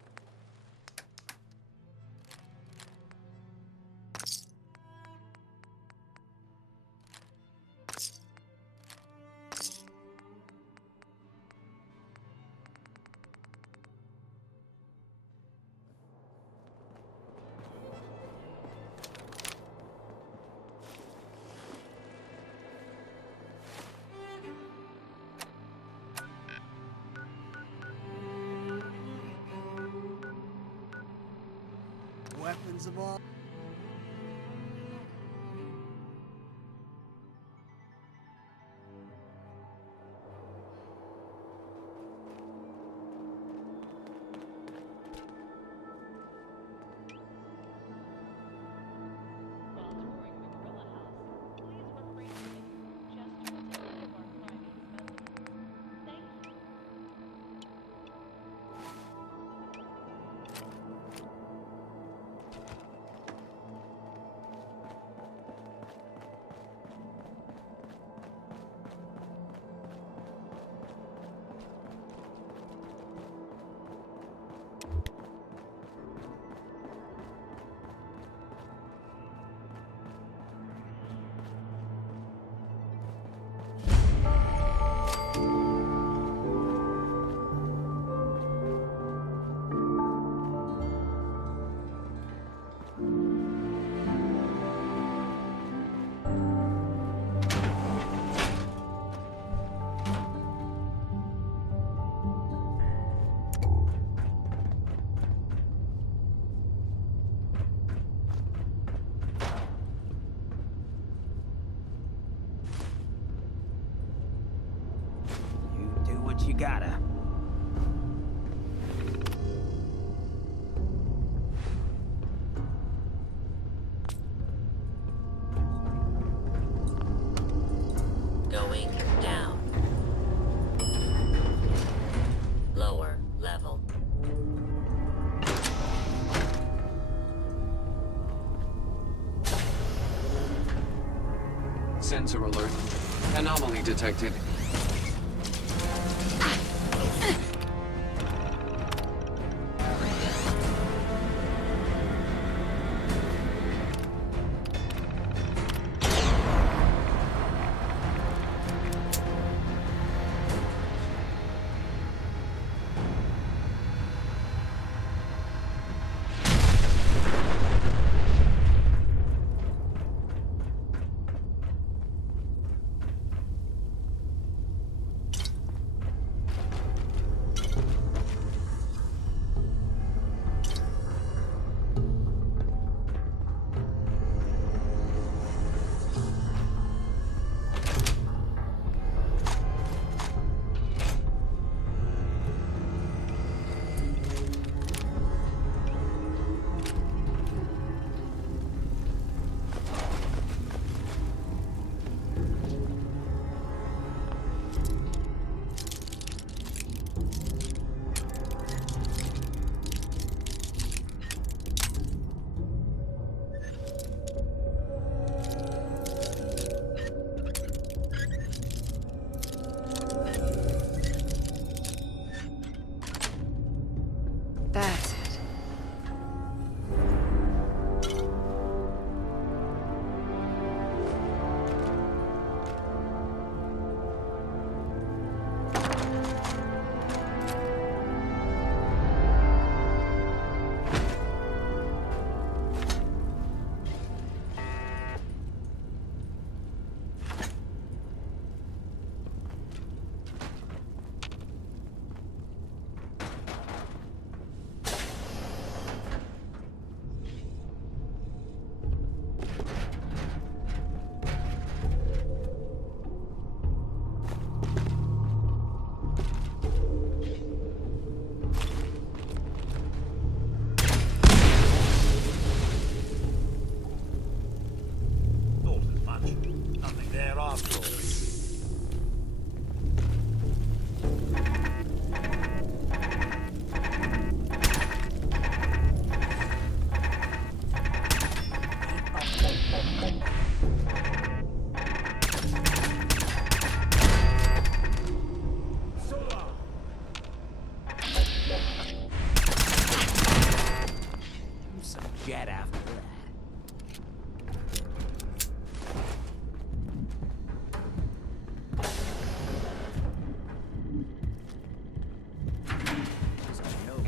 Weapons of all. You gotta. Going down. Lower level. Sensor alert. Anomaly detected.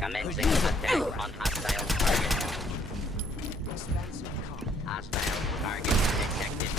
Commencing attack on hostile target. Hostile target detected.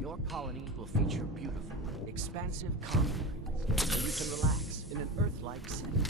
Your colony will feature beautiful, expansive confines, where you can relax in an Earth-like setting.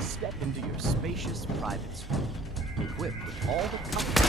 Step into your spacious private suite, equipped with all the comfort.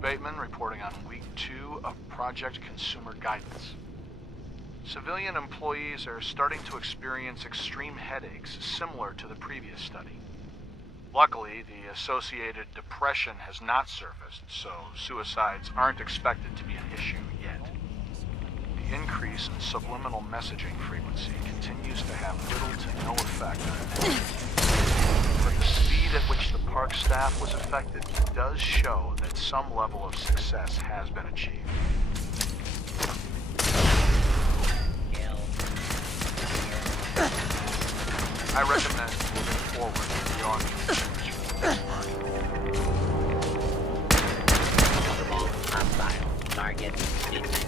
Bateman reporting on week 2 of Project Consumer Guidance. Civilian employees are starting to experience extreme headaches similar to the previous study. Luckily, the associated depression has not surfaced, so suicides aren't expected to be an issue yet. The increase in subliminal messaging frequency continues to have little to no effect on it. But the speed at which the park staff was affected does show that some level of success has been achieved. I recommend moving forward beyond the Hostile target detected.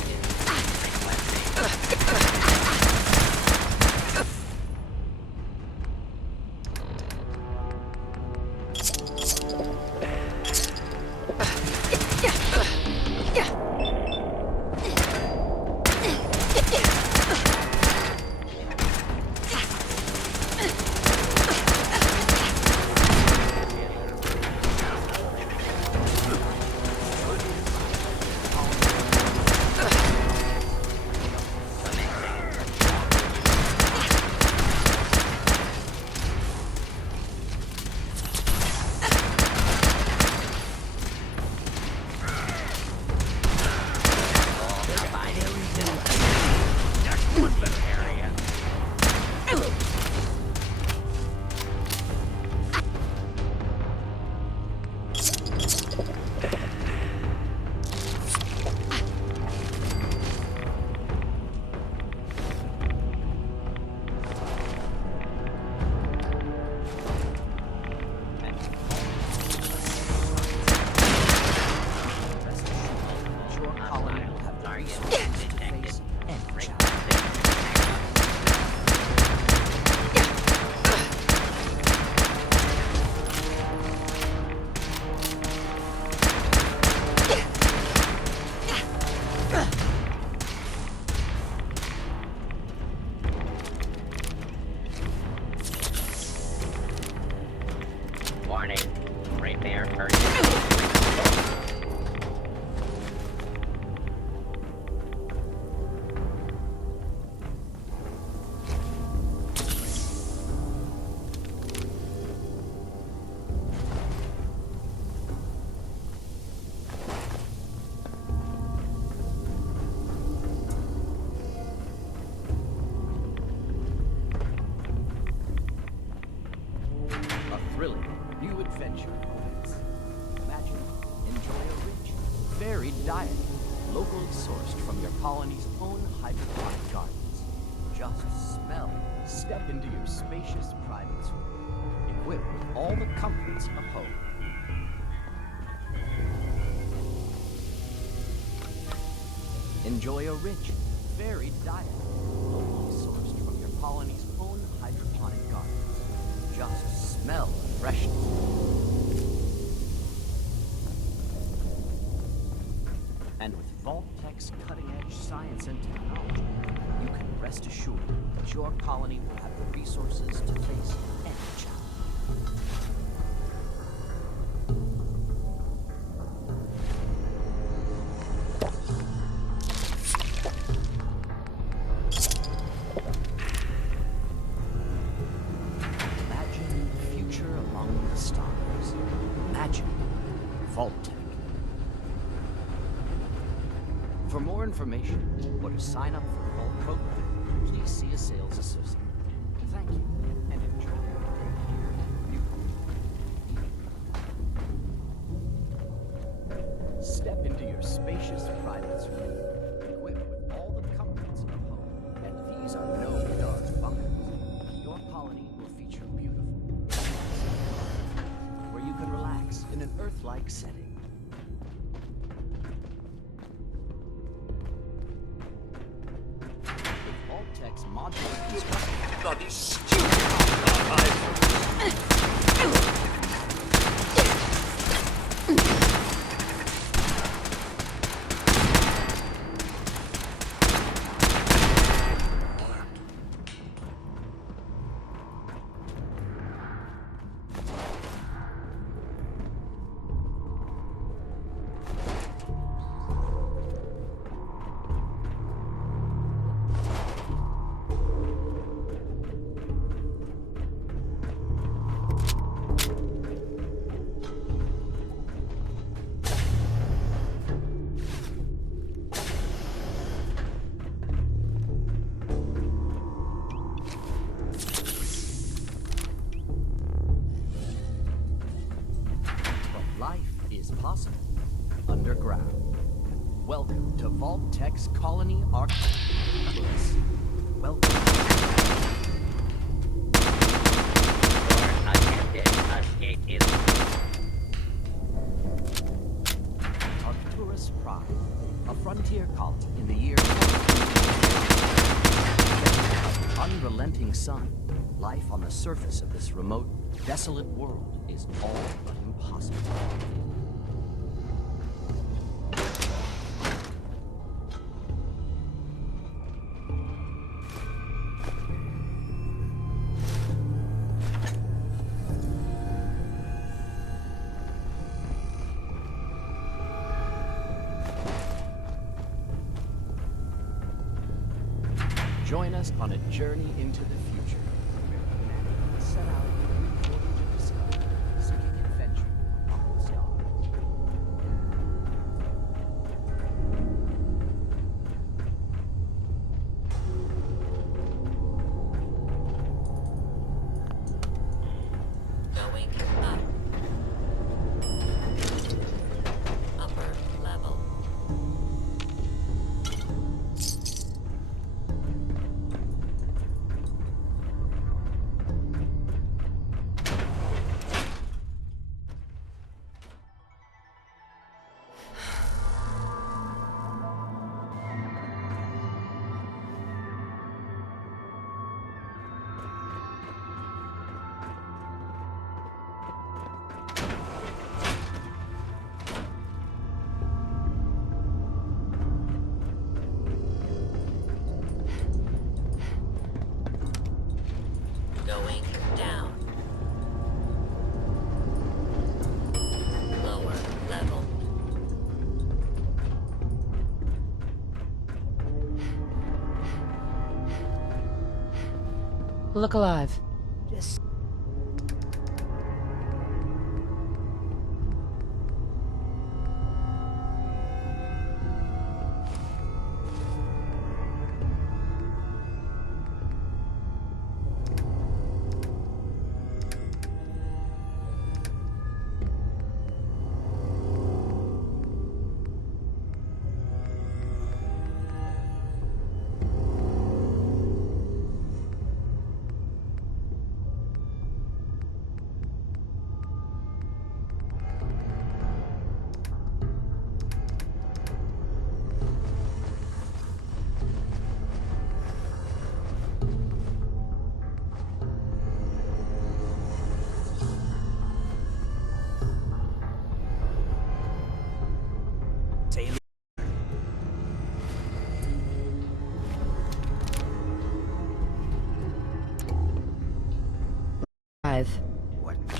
diet, locally sourced from your colony's own hydroponic gardens. Just smell. Step into your spacious private suite, equipped with all the comforts of home. Enjoy a rich, varied diet, locally sourced from your colony's own hydroponic gardens. Just smell the freshness. And with Vault-Tech's cutting-edge science and technology, you can rest assured that your colony will have the resources to face any challenge. Imagine the future among the stars. Imagine Vault-Tech. For more information or to sign up for the Vault program, please see a sales associate. Thank you, and enjoy your day here in Nuka-World. Step into your spacious private suite, equipped with all the comforts of home. And these are no dark bunkers. Your colony will feature beautiful, where you can relax in an Earth-like setting. Vault-Tech's modular construction. Bloody stupid! Possible underground. Welcome to Vault-Tech's Colony Archive. Welcome. Arcturus Prime, a frontier colony in the year unrelenting sun. Life on the surface of this remote, desolate world is all but impossible. Join us on a journey into the future, where humanity will set out on a new voyage of discovery, seeking adventure among the stars. Going up. Upper level. Going down. Lower level. Look alive. Just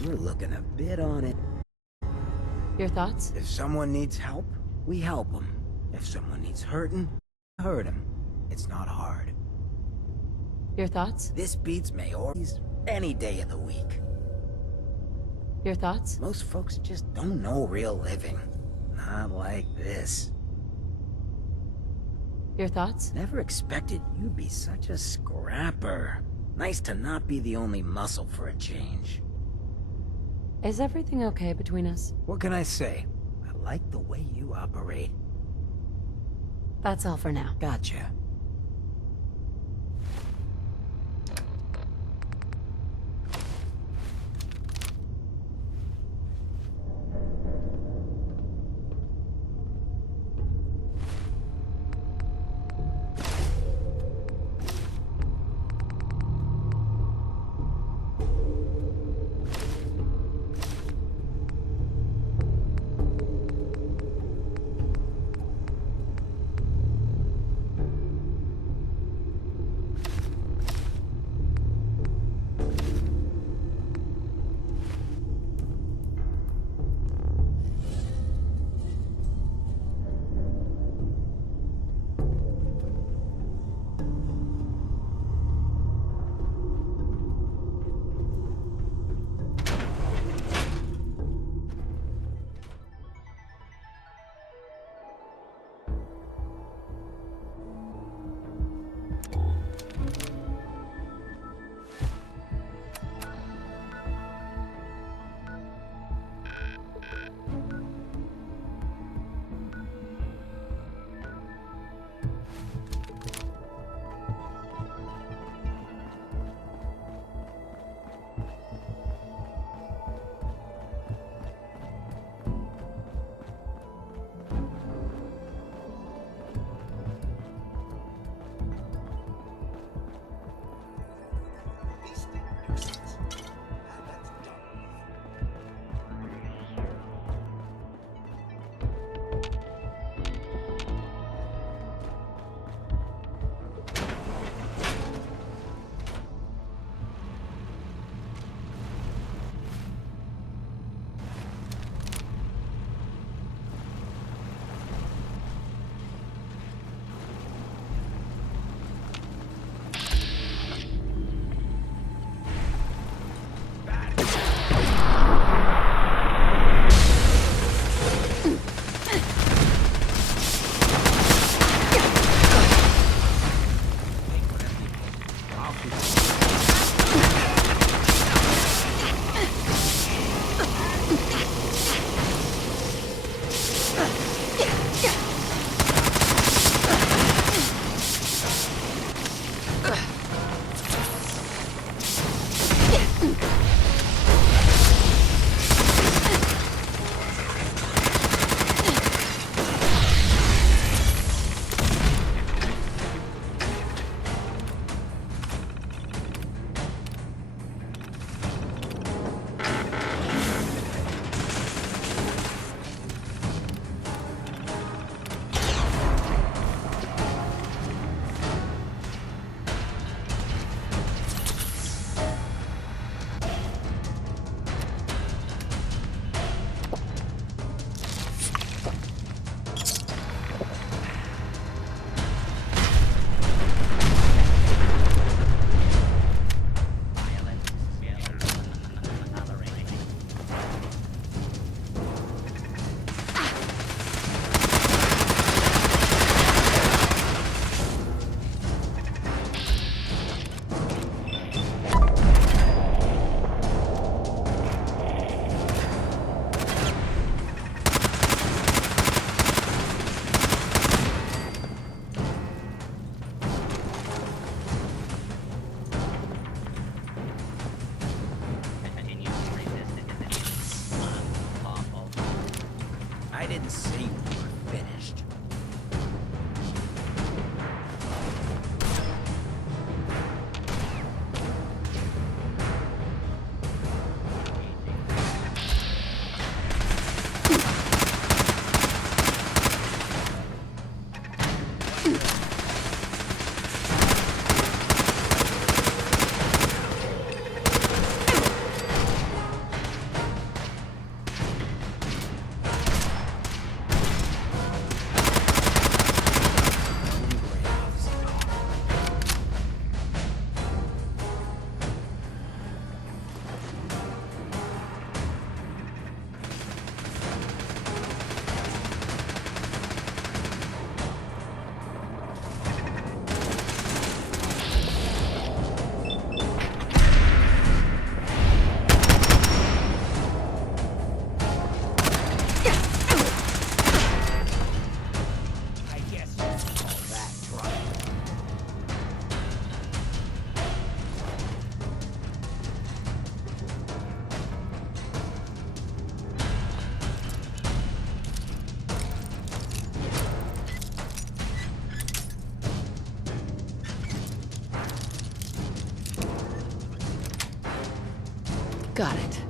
You're looking a bit on it. Your thoughts? If someone needs help, we help them. If someone needs hurting, hurt them. It's not hard. Your thoughts? This beats Mayor's any day of the week. Your thoughts? Most folks just don't know real living. Not like this. Your thoughts? Never expected you'd be such a scrapper. Nice to not be the only muscle for a change. Is everything okay between us? What can I say? I like the way you operate. That's all for now. Gotcha. Got it.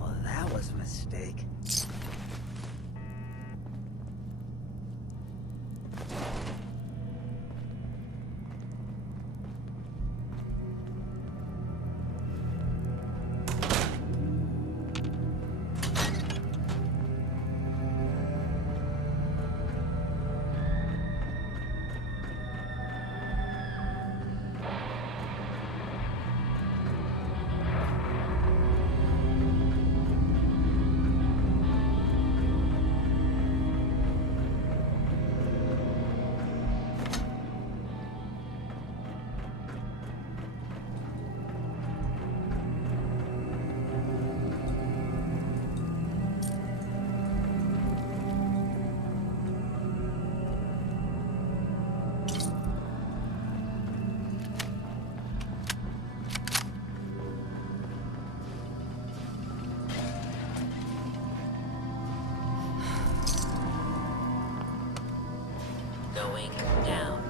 Oh, that was a mistake. Going down.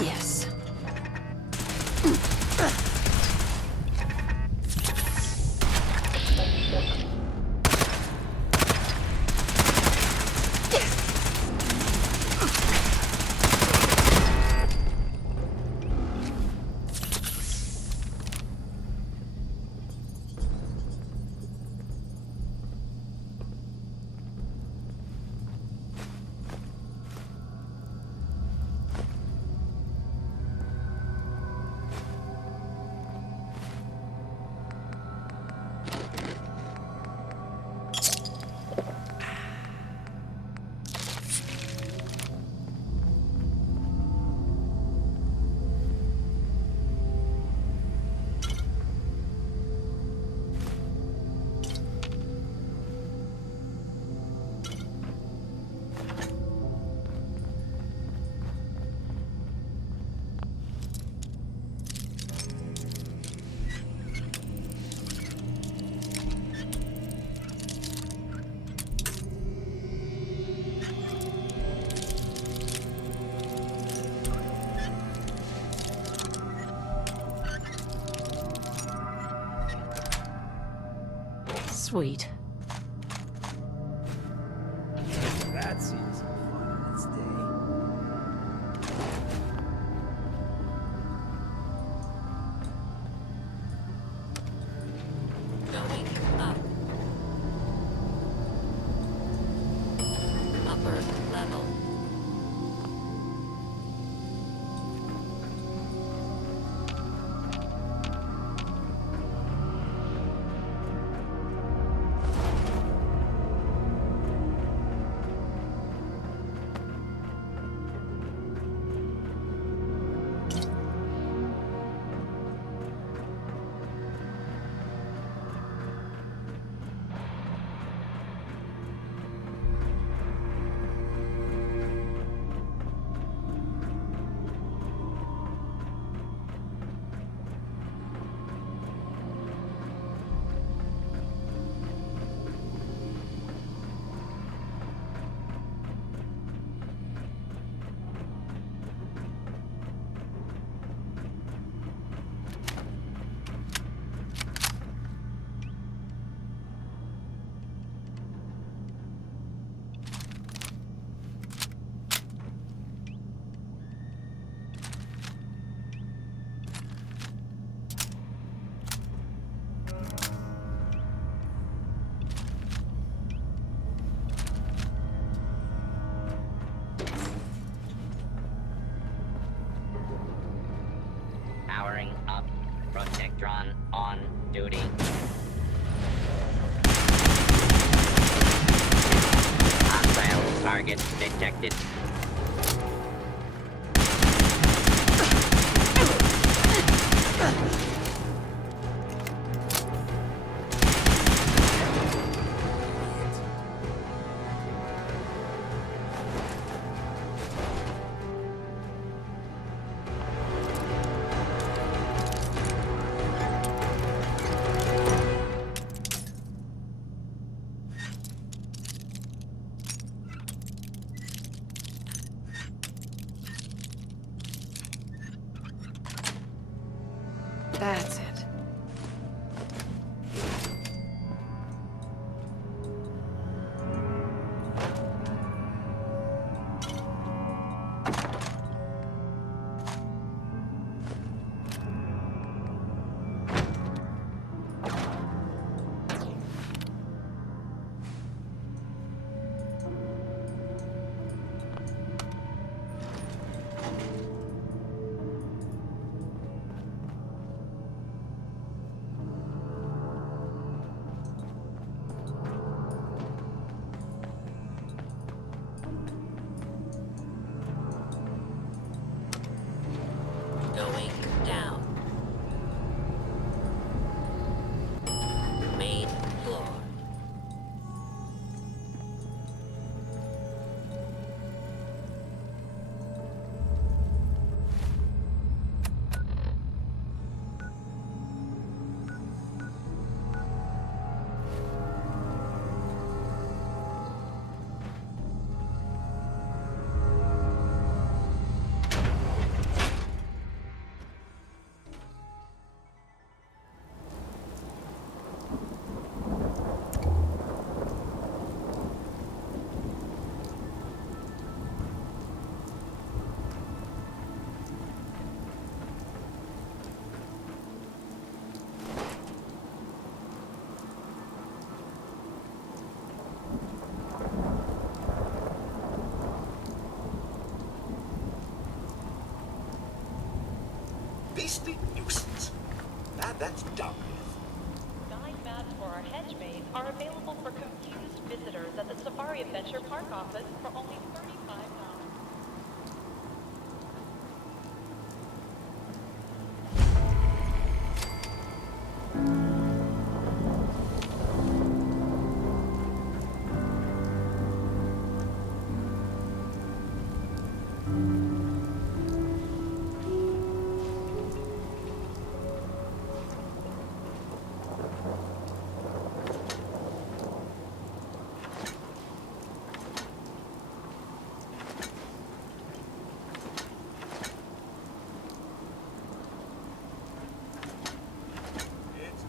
Yes. Sweet. That seems fun on its day. Going up. Upper level. Electron on duty. Hostile target detected. That's it. Going down. Main floor. Beastly nuisance. That's done with. Guide maps for our hedge maze are available for confused visitors at the Safari Adventure Park office for only $35.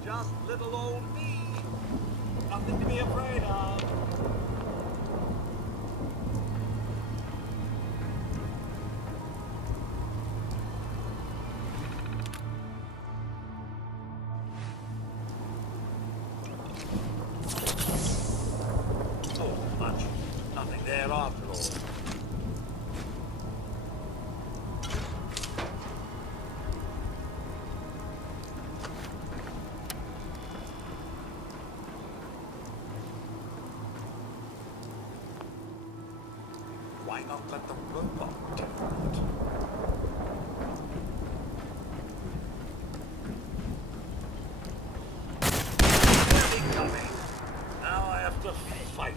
Just little old me. Nothing to be afraid of. Oh, much. Nothing there after all. Why not let the robot do it? They're coming. Now I have to fight.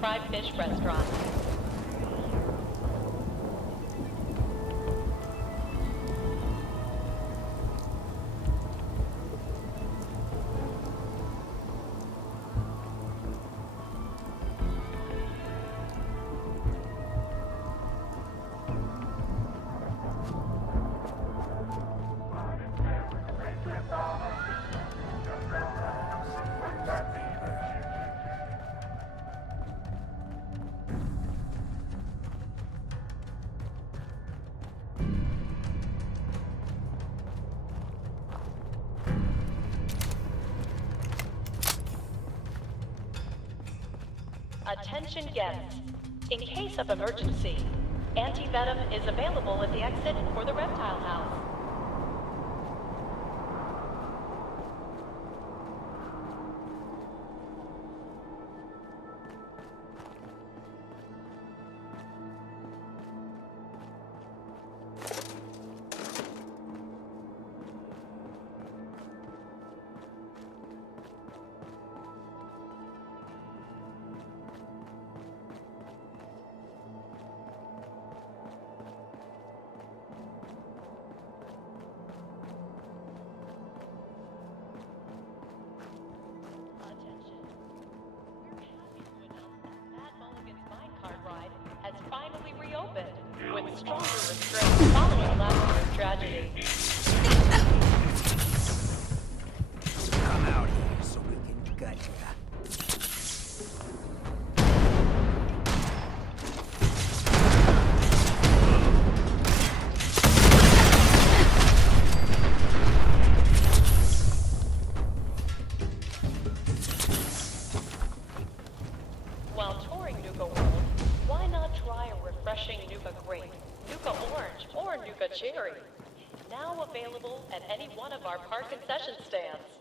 fried fish restaurant. Attention guests. In case of emergency, anti-venom is available at the exit for the reptile house. Has finally reopened with stronger restraints following last year's tragedy. Come out here so we can gut ya. While touring Nuka-World, why not try a refreshing Nuka Grape, Nuka Orange, or Nuka Cherry? Now available at any one of our park concession stands.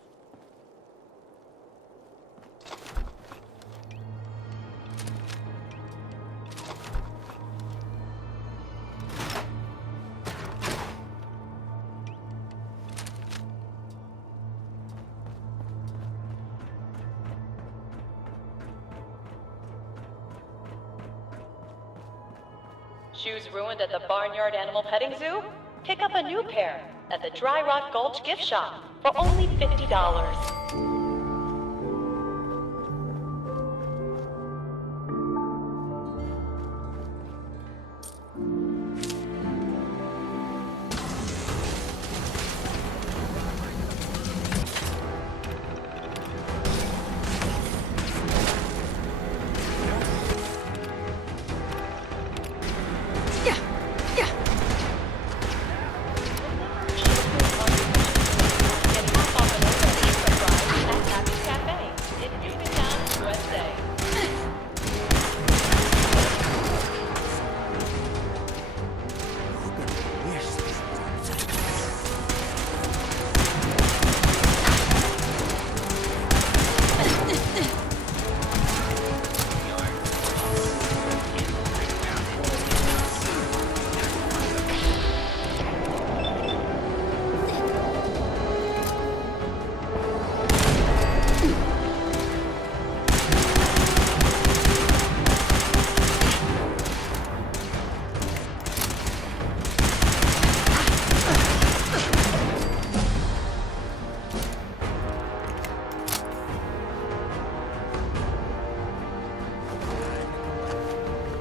Shoes ruined at the Barnyard Animal Petting Zoo? Pick up a new pair at the Dry Rock Gulch gift shop for only $50.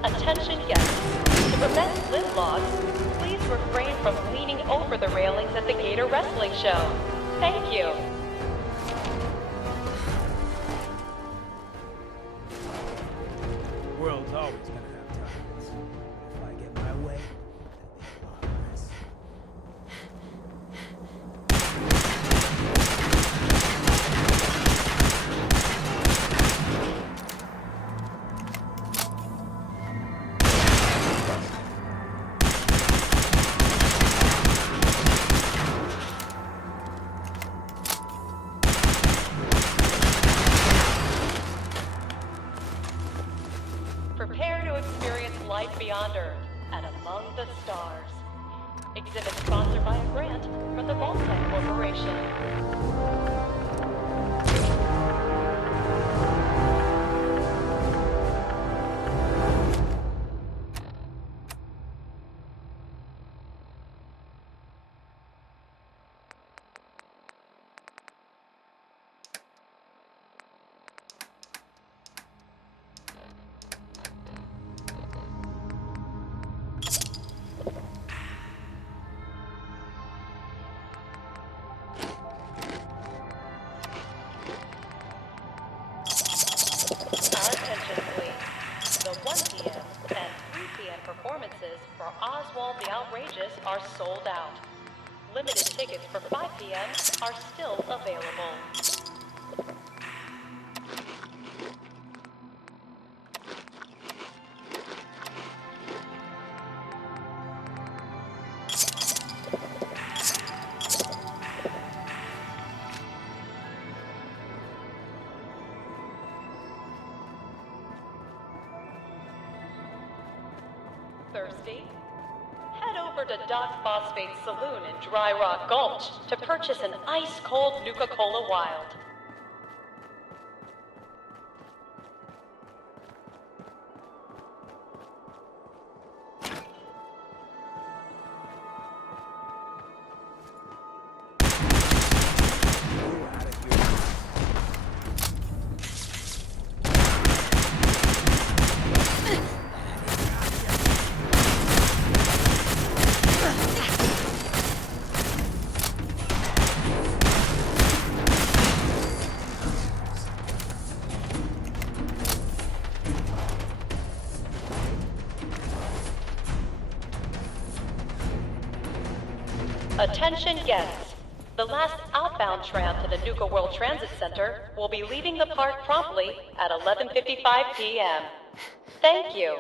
Attention guests. To prevent lid loss, please refrain from leaning over the railings at the Gator Wrestling Show. Thank you. The world's always gonna have targets. If I get my way, there'll be a lot less. Prepare to experience life beyond Earth and among the stars. Exhibit sponsored by a grant from the Voltec Corporation. Attention, please. The 1 p.m. and 3 p.m. performances for Oswald the Outrageous are sold out. Limited tickets for 5 p.m. are still available. Thirsty? Head over to Doc Phosphate's Saloon in Dry Rock Gulch to purchase an ice-cold Nuka-Cola Wild. Attention guests. The last outbound tram to the Nuka-World Transit Center will be leaving the park promptly at 11:55 p.m. Thank you.